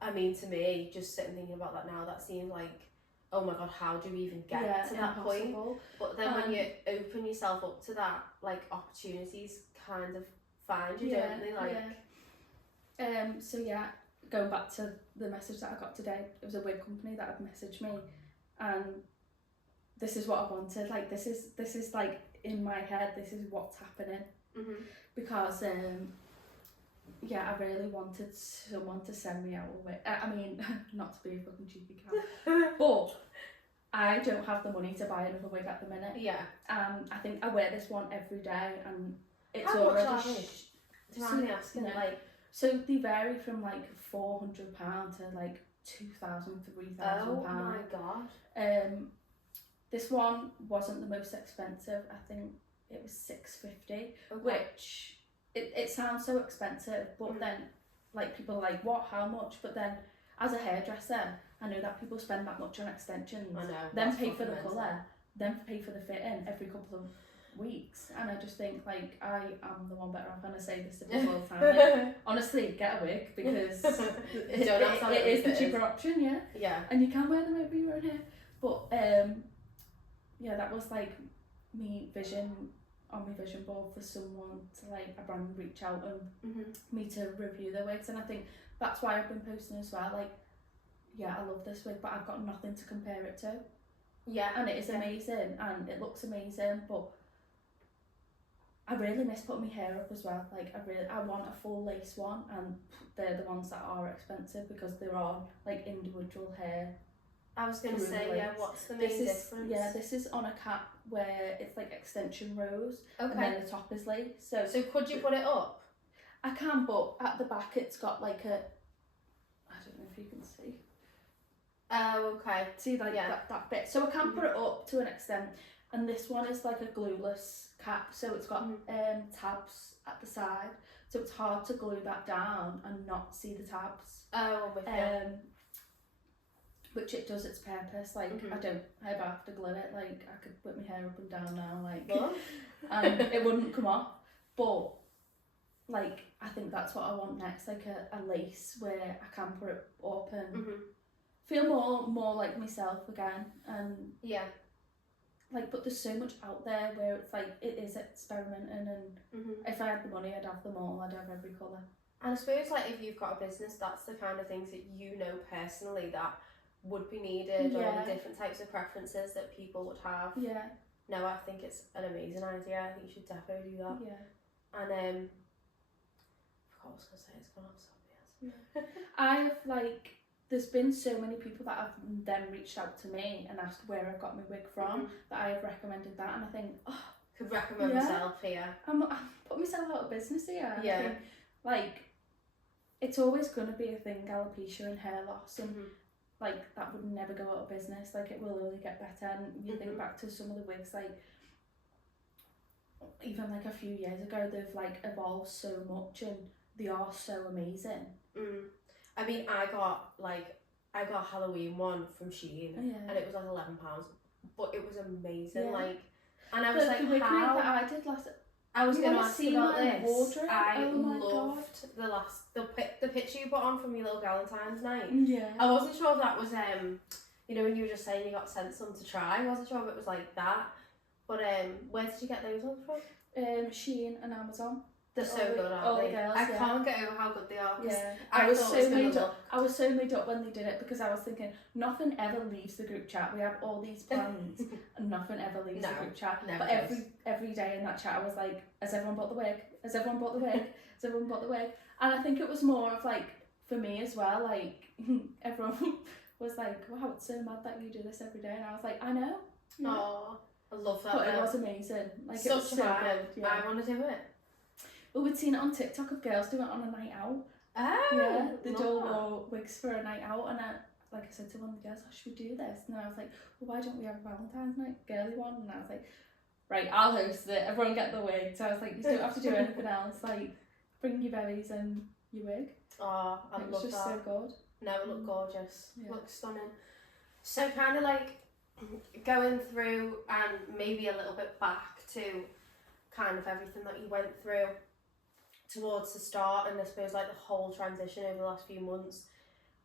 I mean, to me, just sitting thinking about that now, that seems like, oh my god, how do we even get to that point? But then when you open yourself up to that, like, opportunities kind of find you, don't they? Like, so yeah, going back to the message that I got today, it was a wig company that had messaged me, and this is what I wanted. Like, this is like in my head, this is what's happening. Because I really wanted someone to send me out a wig. I mean, not to be a fucking cheeky cat, but I don't have the money to buy another wig at the minute. Yeah. I think I wear this one every day, and it's already. Do you mind me asking? Like, so they vary from like £400 to like £2,000, £3,000. Oh my god. This one wasn't the most expensive. I think it was £650, which it sounds so expensive, but then like people are like, what, how much? But then as a hairdresser, I know that people spend that much on extensions. I know. Then pay for the colour, then pay for the fitting every couple of weeks, and I just think like I am the one better off, and I say this to people all the time. Like, honestly, get a wig, because it is the cheaper option, and you can wear them over your own hair. But that was like me vision on my vision board for someone to like a brand reach out and me to review their wigs, and I think that's why I've been posting as well. Like, I love this wig, but I've got nothing to compare it to. Yeah, and it is amazing, and it looks amazing, but I really miss putting my hair up as well. Like, I want a full lace one, and they're the ones that are expensive because they're on like individual hair. I was going to say, what's the main difference? This is on a cap where it's like extension rows, and then the top is lace. So could you put it up? I can, but at the back it's got like a, I don't know if you can see. Oh, okay. See, like that bit. So I can put it up to an extent, and this one is like a glueless cap, so it's got tabs at the side, so it's hard to glue that down and not see the tabs. Oh, I'm with you. which it does its purpose. Like, I don't ever have to glue it. Like, I could whip my hair up and down now, like, and it wouldn't come off. But, like, I think that's what I want next, like a lace where I can put it up and feel more like myself again. And like, but there's so much out there where it's like, it is experimenting, and if I had the money, I'd have them all. I'd have every colour. And I suppose, like, if you've got a business, that's the kind of things that you know personally that would be needed, or the different types of preferences that people would have. Yeah. No, I think it's an amazing idea. I think you should definitely do that. Yeah. And I forgot what I was going to say. It's gone off something else. I've, like, there's been so many people that have then reached out to me and asked where I've got my wig from, that I have recommended that, and I think, could recommend myself here. I'm putting myself out of business here. Yeah. I think, like, it's always going to be a thing, alopecia and hair loss, and like, that would never go out of business. Like, it will only get better. And you think back to some of the wigs, like, even like a few years ago, they've like evolved so much and they are so amazing. I mean, I got a Halloween one from Shein, and it was like £11, but it was amazing. Like, and I was like, the wig how? that I did last. I was going to ask about this. Wardrobe? I loved the picture you put on from your little Valentine's night. Yeah. I wasn't sure if that was you know, when you were just saying you got sent some to try. I wasn't sure if it was like that. But where did you get those ones from? Shein and Amazon. They're so good, aren't they? I can't get over how good they are. Yeah. I was so made up when they did it, because I was thinking, nothing ever leaves the group chat. We have all these plans and nothing ever leaves the group chat. But every day in that chat I was like, has everyone bought the wig? Has everyone bought the wig? Has everyone bought the wig? And I think it was more of like, for me as well, like, everyone was like, wow, it's so mad that you do this every day. And I was like, I know. Yeah. Oh, I love that. But it was amazing. Like, such it was so good. Yeah. I want to do it. Well, we'd seen it on TikTok of girls doing it on a night out. Oh, yeah, they all wore wigs for a night out, and like I said to one of the girls, oh, should we do this? And I was like, well, why don't we have a Valentine's night girly one? And I was like, right, I'll host it, everyone get the wig. So I was like, you don't have to do anything else, like, bring your berries and your wig. Oh, I love that. It was just so good. No, it looked gorgeous. Yeah. Looked stunning. So kind of like going through and maybe a little bit back to kind of everything that you went through towards the start, and I suppose like the whole transition over the last few months,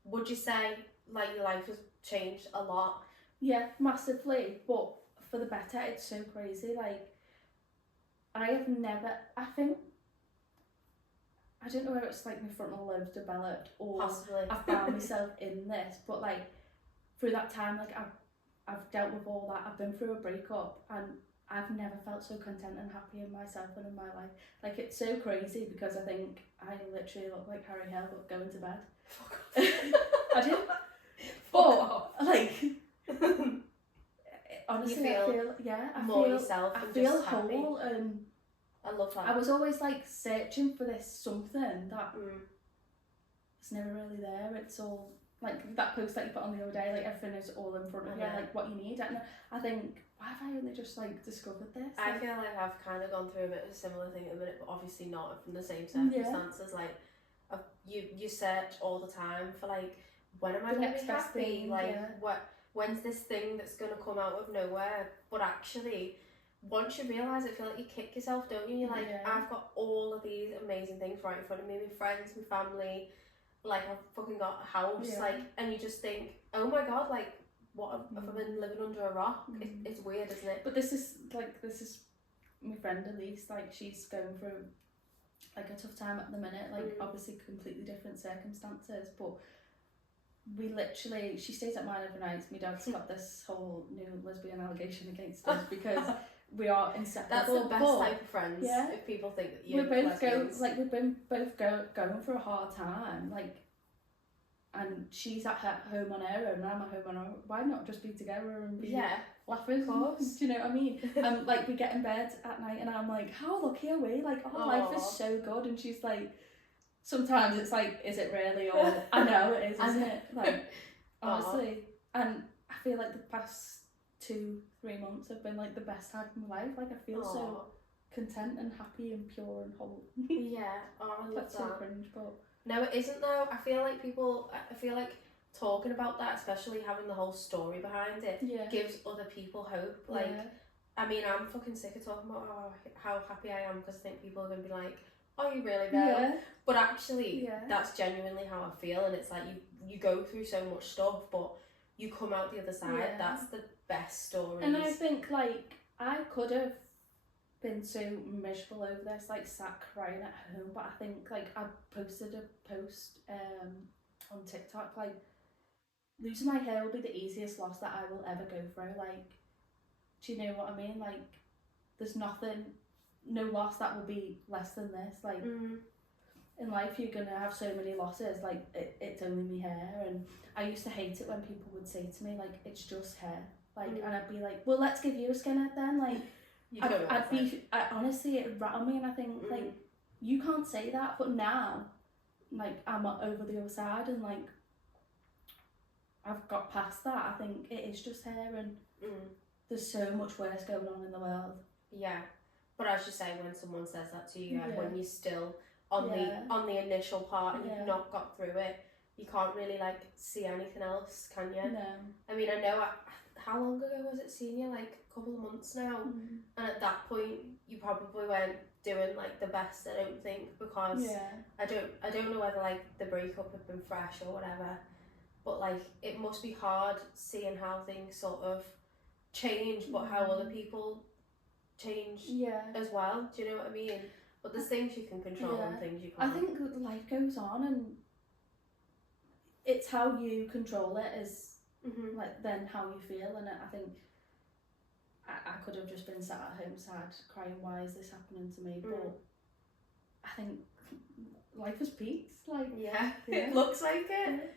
would you say like your life has changed a lot? Yeah, massively, but for the better. It's so crazy. Like, I have never, I think, I don't know whether it's like my frontal lobe's developed or possibly I've found myself in this, but like through that time, like I've dealt with all that. I've been through a breakup and I've never felt so content and happy in myself and in my life. Like, it's so crazy, because I think I literally look like Harry Hill but going to bed. I do. But like, honestly, I feel more yourself. I feel whole, and I love that. I was always like searching for this something that it's never really there. It's all like that post that you put on the other day, like everything is all in front of you, like what you need. And I think, why have I only just like discovered this? I feel like I've kind of gone through a bit of a similar thing at the minute, but obviously not from the same circumstances. Like, you search all the time for like, when am I going to be happy? Like, when's this thing that's going to come out of nowhere? But actually, once you realise it, I feel like you kick yourself, don't you? You're like, I've got all of these amazing things right in front of me, my friends, my family, like, I've fucking got a house, like, and you just think, oh my god, like, what have I been living under a rock? It's weird, isn't it? But this is my friend Elise, like, she's going through like a tough time at the minute, like obviously completely different circumstances, but she stays at mine overnight. My dad's got this whole new lesbian allegation against us because we are inseparable. That's the best type of friends. Yeah. If people think that you're lesbians. We've been both going through a hard time, like, and she's at her home on her own and I'm at home on her own. Why not just be together and be laughing? Of course. Do you know what I mean? And like, we get in bed at night and I'm like, how lucky are we? Like, our life is so good. And she's like, sometimes it's like, is it really? Or I know it is, isn't it? Like, honestly. And I feel like the past 2-3 months have been like the best time of my life. Like, I feel so content and happy and pure and whole. Yeah. I love That's that. so cringe, but no, it isn't though. I feel like talking about that, especially having the whole story behind it, gives other people hope. Like, I mean, I'm fucking sick of talking about how happy I am, because I think people are going to be like, oh, you really know? Yeah. But actually, that's genuinely how I feel, and it's like you go through so much stuff, but you come out the other side. Yeah. That's the best story. And I think, like, I could have been so miserable over this, like, sat crying at home, but I think, like, I posted a post on TikTok, like, losing my hair will be the easiest loss that I will ever go through. Like, do you know what I mean? Like, there's no loss that will be less than this. Like, in life you're gonna have so many losses. Like, it's only my hair, and I used to hate it when people would say to me, like, it's just hair. Like, and I'd be like, well, let's give you a skinhead then. Like, honestly, it rattled me, and I think, like, you can't say that, but now, like, I'm over the other side, and, like, I've got past that. I think it is just hair, and there's so much worse going on in the world. Yeah, but as you say, when someone says that to you, when you're still on the initial part and you've not got through it, you can't really, like, see anything else, can you? No. I mean, I know, how long ago was it seeing you? Like, a couple of months now, and at that point you probably weren't doing, like, the best, I don't think, because I don't know whether, like, the breakup had been fresh or whatever, but, like, it must be hard seeing how things sort of change, but how other people change as well. Do you know what I mean? But there's things you can control and things you can't. I think life goes on, and it's how you control it is like then how you feel. And I think I could have just been sat at home sad, crying, why is this happening to me? But I think life is peace. Like, it looks like it.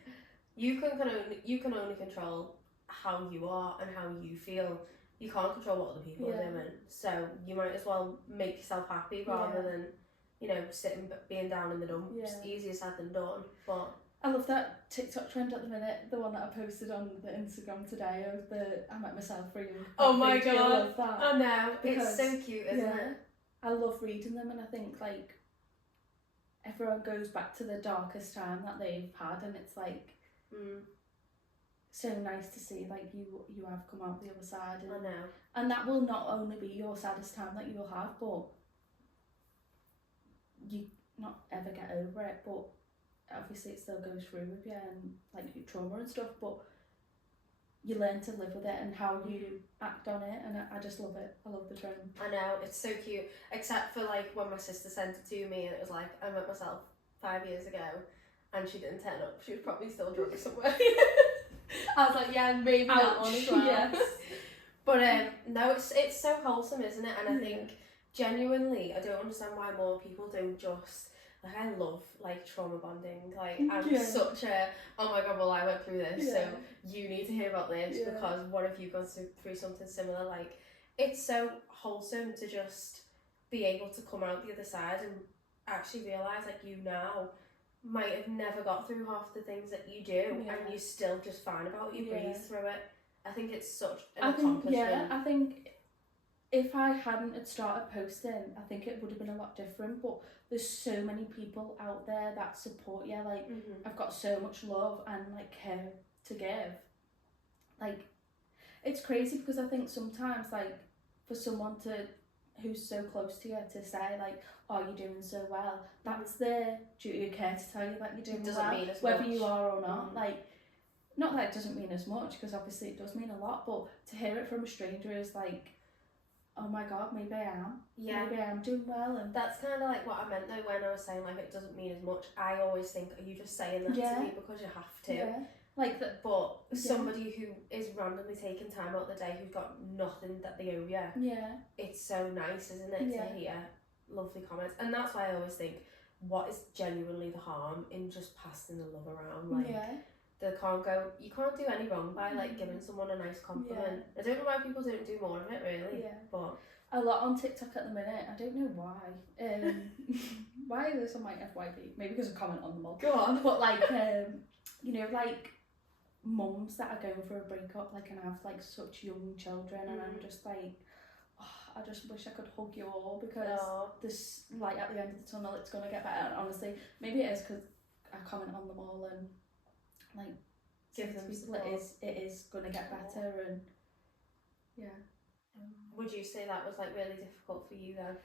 You can only control how you are and how you feel. You can't control what other people are doing. So you might as well make yourself happy rather than, you know, sitting being down in the dumps. Easier said than done. But I love that TikTok trend at the minute, the one that I posted on the Instagram today of the I met myself reading. Oh my god! I love that. I know, it's so cute, isn't it? I love reading them, and I think, like, everyone goes back to the darkest time that they've had, and it's like so nice to see, like, you have come out the other side, and, I know. And that will not only be your saddest time that you will have, but you not ever get over it, but obviously it still goes through with you, and, like, your trauma and stuff, but you learn to live with it and how you act on it, and I just love it. I love the trend. I know, it's so cute, except for, like, when my sister sent it to me and it was like, I met myself 5 years ago and she didn't turn up. She was probably still drunk somewhere. I was like, yeah, maybe that one as well. Yes. But no, it's so wholesome, isn't it? And I think genuinely, I don't understand why more people don't just, like, I love, like, trauma bonding. Like, I'm such a, oh my god, well, I went through this, so you need to hear about this because what if you've gone through something similar? Like, it's so wholesome to just be able to come out the other side and actually realise, like, you now might have never got through half the things that you do, and you still just fine about it, you breathe through it. I think it's such an accomplishment. I think if I hadn't had started posting, I think it would have been a lot different, but there's so many people out there that support you. Like, I've got so much love and, like, care to give. Like, it's crazy because I think sometimes, like, for someone who's so close to you to say, like, oh, you're doing so well, that's their duty of care to tell you that you're doing well, mean as whether much. You are or not. Like, not that it doesn't mean as much, because obviously it does mean a lot, but to hear it from a stranger is like, oh my god, maybe I am. Maybe I am doing well. And that's kind of like what I meant though when I was saying, like, it doesn't mean as much. I always think, are you just saying that to me because you have to? Like but somebody who is randomly taking time out of the day who's got nothing that they owe you. It's so nice, isn't it, to hear lovely comments. And that's why I always think, what is genuinely the harm in just passing the love around? Like, you can't do any wrong by, like, giving someone a nice compliment. I don't know why people don't do more of it, really. But a lot on TikTok at the minute. I don't know why. Why is this on my FYP? Maybe because I comment on them all. Go on. But, like, you know, like, mums that are going through a breakup, like, and have, like, such young children, and I'm just like, oh, I just wish I could hug you all, because this light at the end of the tunnel, it's gonna get better. And honestly, maybe it is because I comment on them all and, like, give them support. It is going to get better, and yeah. Would you say that was like really difficult for you then?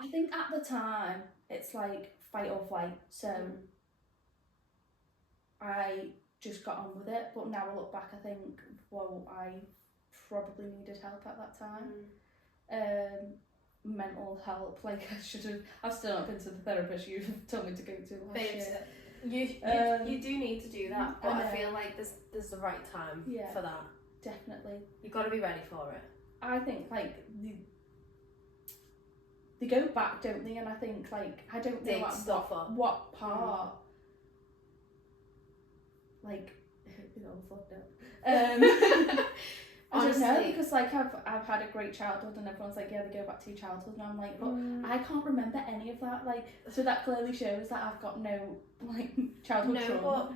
I think at the time it's like fight or flight, so I just got on with it. But now I look back, I think, well, I probably needed help at that time. Mental help, like I should have. I've still not been to the therapist you've told me to go to last year. You do need to do that, but I feel like there's the right time for that. Definitely. You've got to be ready for it. I think like they go back, don't they? And I think like I don't know what part. Like it all fucked up. I don't know, because like I've had a great childhood and everyone's like, yeah, they go back to your childhood, and I'm like, but I can't remember any of that, like, so that clearly shows that I've got no like childhood trauma. But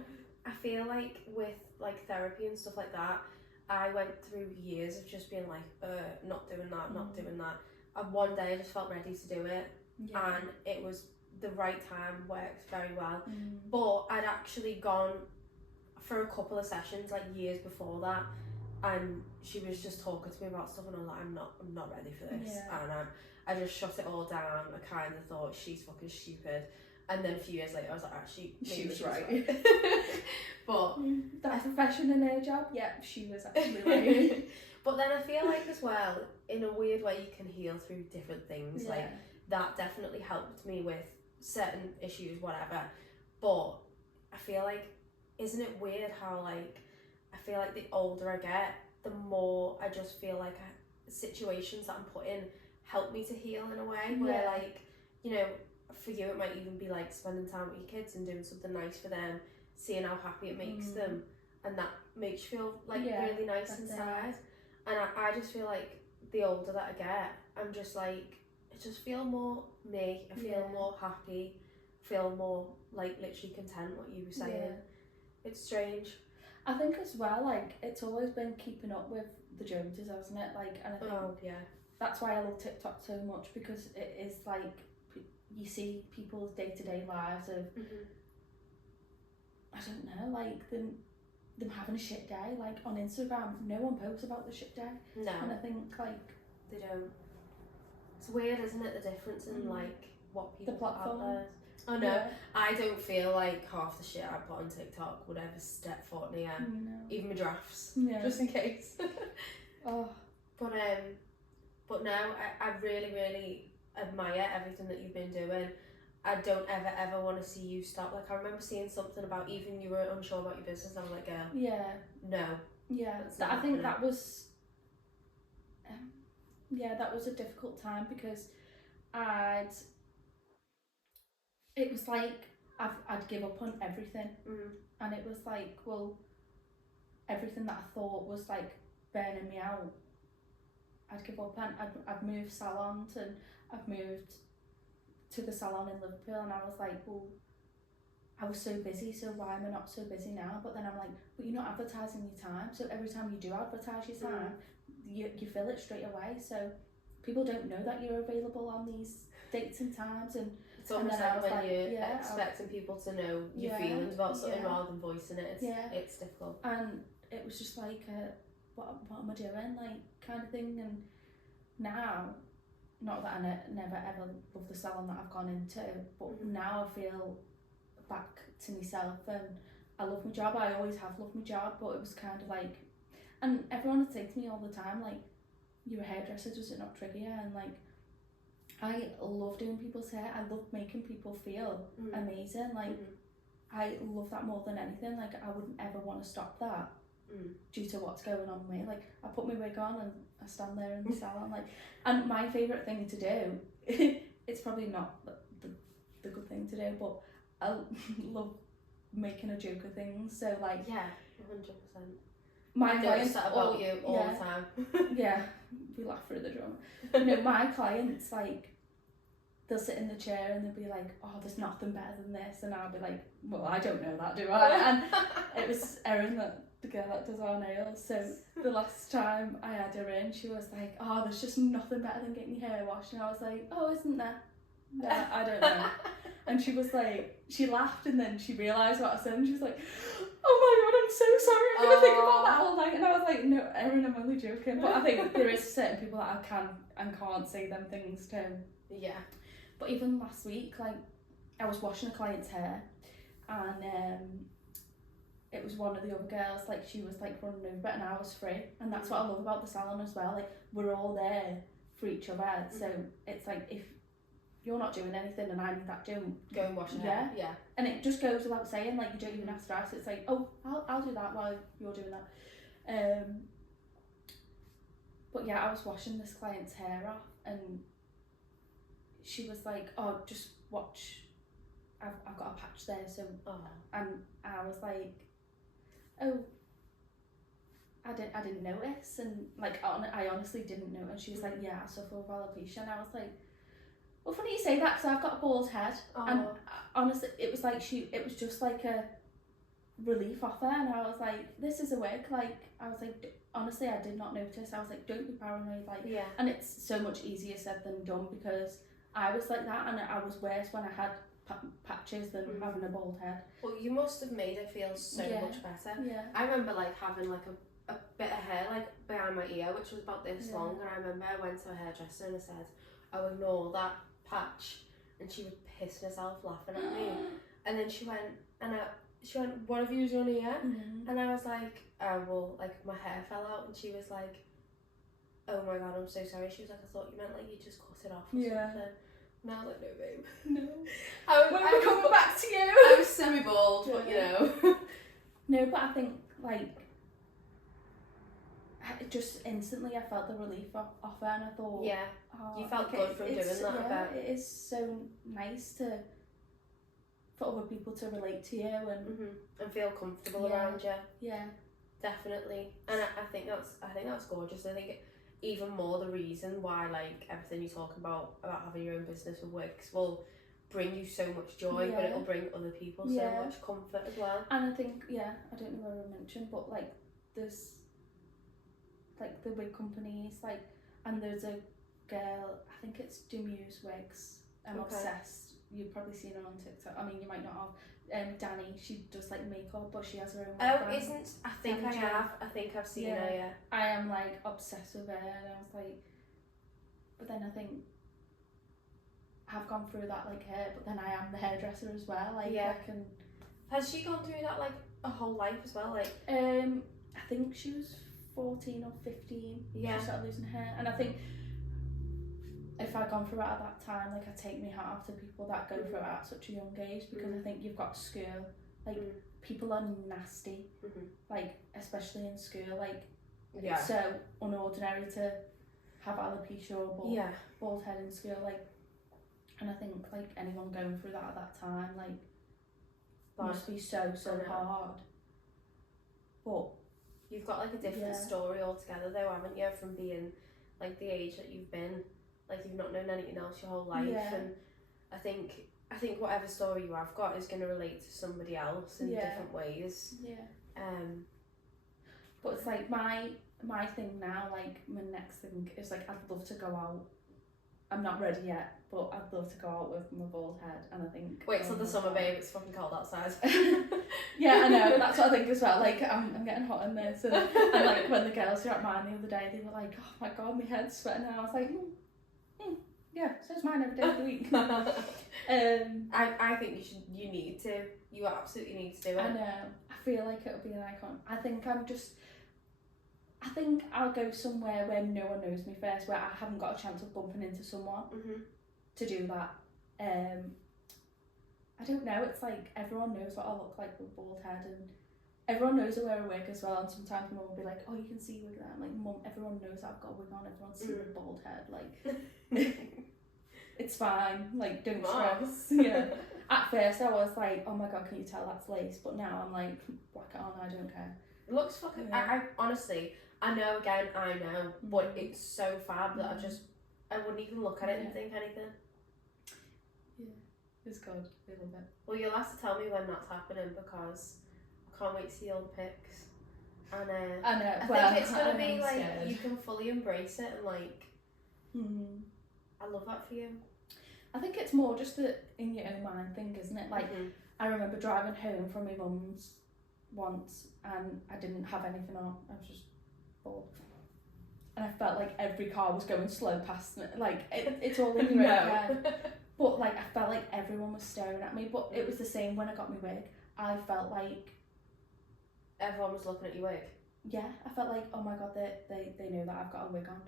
I feel like with like therapy and stuff like that, I went through years of just being like, not doing that, and one day I just felt ready to do it, and it was the right time, worked very well. But I'd actually gone for a couple of sessions like years before that, and she was just talking to me about stuff, and I was like, I'm not ready for this, and I just shut it all down. I kind of thought, she's fucking stupid, and then a few years later I was like, actually maybe she was right. But that profession in her job, she was actually right. But then I feel like as well, in a weird way, you can heal through different things. Like that definitely helped me with certain issues, whatever. But I feel like, isn't it weird how like I feel like the older I get, the more I just feel like situations that I'm put in help me to heal in a way. Where like, you know, for you it might even be like spending time with your kids and doing something nice for them, seeing how happy it makes them, and that makes you feel like really nice inside. And I just feel like the older that I get, I'm just like, I just feel more me, I feel more happy, feel more like literally content, what you were saying. It's strange. I think as well, like, it's always been keeping up with the Joneses, hasn't it? Like, and I think that's why I love TikTok so much, because it is like, you see people's day-to-day lives of, I don't know, like them having a shit day. Like on Instagram, no one posts about the shit day. No. And I think like they don't. It's weird, isn't it, the difference in like what people put out there. Oh no, I don't feel like half the shit I put on TikTok would ever step foot near even my drafts, just in case. But now I really, really admire everything that you've been doing. I don't ever want to see you stop. Like I remember seeing something about even you were unsure about your business, and I was like, girl, no. I think that was that was a difficult time, because it was like I'd give up on everything, and it was like, well, everything that I thought was like burning me out, I'd give up, and I've moved salons, and I've moved to the salon in Liverpool, and I was like, well, I was so busy, so why am I not so busy now? But then I'm like, but you're not advertising your time, so every time you do advertise your time, you fill it straight away, so people don't know that you're available on these dates and times. And it's almost like when you're expecting people to know your feelings about something rather than voicing it. It's difficult. And it was just like, what am I doing, like, kind of thing. And now, not that I never ever loved the salon that I've gone into, but now I feel back to myself, and I love my job. I always have loved my job, but it was kind of like, and everyone would say to me all the time, like, you're a hairdresser, does it not trigger you? And like, I love doing people's hair. I love making people feel amazing. Like, I love that more than anything. Like, I wouldn't ever want to stop that due to what's going on with me. Like, I put my wig on and I stand there in the salon, like, and my favourite thing to do, it's probably not the good thing to do, but I love making a joke of things. So like, 100%. My clients about you all the time. We laugh through the drama. No, my clients, like, they'll sit in the chair and they'll be like, oh, there's nothing better than this, and I'll be like, well, I don't know that, do I? And it was Erin, the girl that does our nails, so the last time I had her in, she was like, oh, there's just nothing better than getting your hair washed, and I was like, oh, isn't there? Yeah, I don't know. And she was like, she laughed and then she realised what I said and she was like, oh my god, I'm so sorry, I'm going to think about that all night. And I was like, no, Erin, I'm only joking. But I think there is certain people that I can and can't say them things to. Yeah. But even last week, like, I was washing a client's hair and it was one of the other girls, like, she was like running over and I was free. And that's what I love about the salon as well, like, we're all there for each other. So it's like, if you're not doing anything and I need that doing, go and wash your hair. Yeah. And it just goes without saying, like, you don't even have to ask. It's like, oh, I'll do that while you're doing that. But yeah, I was washing this client's hair off and she was like, oh, just watch, I've got a patch there, so and I was like, oh, I didn't notice, and like I honestly didn't know. And she was like, yeah, I suffer with alopecia. And I was like, well, funny you say that, because I've got a bald head. And honestly, it was like it was just like a relief off her. And I was like, this is a wig. Like, I was like, honestly, I did not notice. I was like, don't be paranoid. Like, yeah. And it's so much easier said than done, because I was like that, and I was worse when I had patches than having a bald head. Well, you must have made it feel so much better. Yeah. I remember like having like a bit of hair like behind my ear, which was about this long, and I remember I went to a hairdresser and I said, oh, ignore that patch, and she would piss herself laughing at me. And then she went, what have you done here? And I was like, oh, well, like my hair fell out. And she was like, oh my god, I'm so sorry. She was like, I thought you meant like you just cut it off or something. And I was like, no, babe. No. I'm coming back to you. I was semi-bald, but you know. No, but I think, like, just instantly I felt the relief off her, and I thought, you felt good from doing that. Yeah, it is so nice for other people to relate to you and feel comfortable around you. Yeah, definitely. And I think that's gorgeous. I think even more the reason why, like, everything you're talking about having your own business with wigs will bring you so much joy, but it'll bring other people so much comfort as well. And I think, I don't know whether I mentioned, but like there's like the wig companies, like, and there's a girl, I think it's Demuse Wigs, I'm obsessed. You've probably seen her on TikTok. I mean, you might not have. Danny, she does like makeup, but she has her own brand. I think I've seen her, yeah. I am like obsessed with her, and I was like, but then I think I've gone through that like her, but then I am the hairdresser as well. Like, I can. Has she gone through that like a whole life as well? Like, I think she was 14 or 15. She started losing hair, and I think if I'd gone through it at that time, like, I take my hat off to people that go through it at such a young age, because I think you've got school, like, people are nasty, like, especially in school, like, it's so unordinary to have alopecia or bald head in school, like, and I think, like, anyone going through that at that time, like, must be so hard. But you've got like a different story altogether though, haven't you, from being like the age that you've been. Like, you've not known anything else your whole life, and I think whatever story you have got is going to relate to somebody else in different ways. But it's like my thing now, like, my next thing is like, I'd love to go out. I'm not ready yet, but I'd love to go out with my bald head, and I think wait till the summer, babe. It's fucking cold outside. Yeah, I know. That's what I think as well. Like, I'm getting hot in this, and like when the girls were at mine the other day, they were like, "Oh my god, my head's sweating," and I was like, yeah, so's mine every day of the week. I think you absolutely need to do it. I know. I feel like it'll be an icon. I think I'll go somewhere where no one knows me first, where I haven't got a chance of bumping into someone to do that. I don't know, it's like everyone knows what I look like with bald head, and everyone knows I wear a wig as well, and sometimes mum will be like, oh, you can see wig there. I'm like, mum, everyone knows I've got a wig on, everyone sees my bald head, like, it's fine, like, don't stress. At first I was like, oh my god, can you tell that's lace? But now I'm like, whack it on, I don't care. It looks fucking, I honestly, I know, but it's so fab that I wouldn't even look at it and think anything. Yeah, it's good, I love it. Well, you'll have to tell me when that's happening, because I can't wait to see all the pics. And I know. I think it's gonna be like scared. You can fully embrace it, and like, I love that for you. I think it's more just the in your own mind thing, isn't it? Like, I remember driving home from my mum's once and I didn't have anything on. I was just bored. And I felt like every car was going slow past me. Like, it's all in your own head. But, like, I felt like everyone was staring at me. But it was the same when I got my wig. I felt like... Everyone was looking at your wig? Yeah, I felt like, oh my God, they know that I've got a wig on.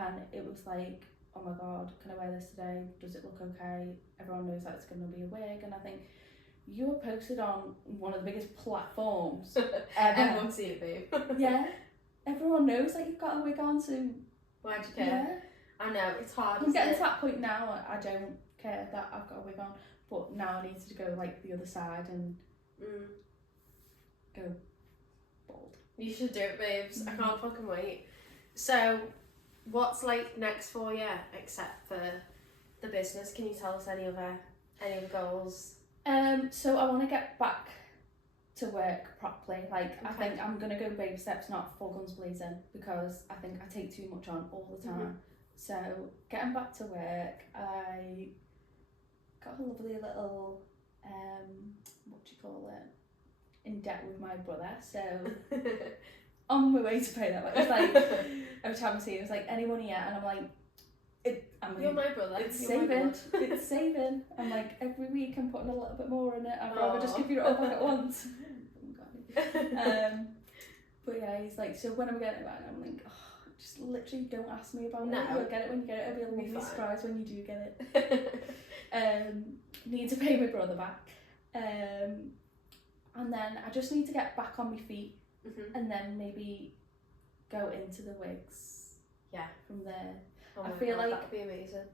And it was like, oh my God, can I wear this today? Does it look okay? Everyone knows that it's going to be a wig. And I think you were posted on one of the biggest platforms ever. Everyone see it, babe. Yeah. Everyone knows that you've got a wig on, so... Why'd you care? Yeah. I know, it's hard, I'm getting to that point now, I don't care that I've got a wig on, but now I need to go, like, the other side and go bald. You should do it, babes. I can't fucking wait. So, what's, like, next for you, except for the business? Can you tell us any other goals? So I want to get back to work properly. Like, I think I'm going to go baby steps, not full guns blazing, because I think I take too much on all the time. So, getting back to work, I got a lovely little, what do you call it, in debt with my brother, so on my way to pay that. It was like, every time I see it, it was like, any money yet? And I'm like, you're my brother. It's saving. It's saving. I'm like, every week I'm putting a little bit more in it. I'd rather just give you it all back at once. But yeah, he's like, so when am I getting it back? I'm like, oh, just literally don't ask me about it. You'll get it when you get it. It'll be a lovely surprise when you do get it. Need to pay my brother back. And then I just need to get back on my feet and then maybe go into the wigs. Yeah. From there. Oh I feel like that'd be amazing.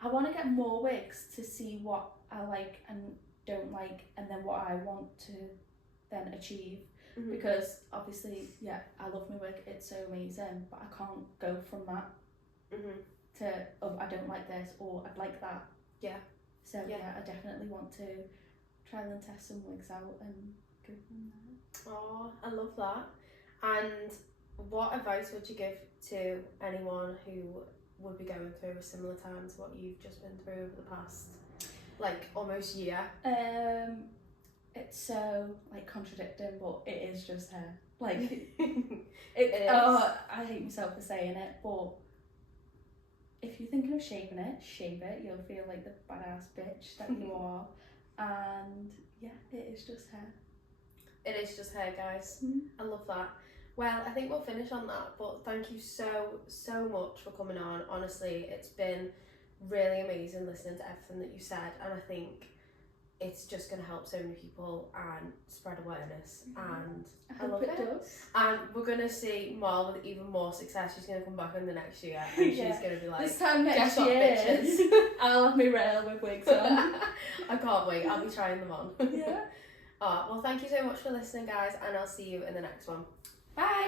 I want to get more wigs to see what I like and don't like, and then what I want to then achieve. Because obviously, yeah, I love my wig, it's so amazing, but I can't go from that to, oh, I don't like this, or I'd like that. Yeah. So yeah, I definitely want to try and test some wigs out and go from there. Oh, I love that. And what advice would you give to anyone who would be going through a similar time to what you've just been through over the past, like, almost year? It's so, like, contradicting, but it is just hair. Like, it is. Oh, I hate myself for saying it, but if you're thinking of shaving it, shave it. You'll feel like the badass bitch that you are. And yeah, it is just hair. It is just hair, guys. I love that. Well, I think we'll finish on that, but thank you so much for coming on. Honestly, it's been really amazing listening to everything that you said, and I think it's just going to help so many people and spread awareness, and I love it. Does. And we're going to see Moll with even more success. She's going to come back in the next year and she's going to be like, this time next guess what, year, bitches? I'll have my rail with wigs on. I can't wait. I'll be trying them on. Yeah. Well, thank you so much for listening, guys, and I'll see you in the next one. Bye.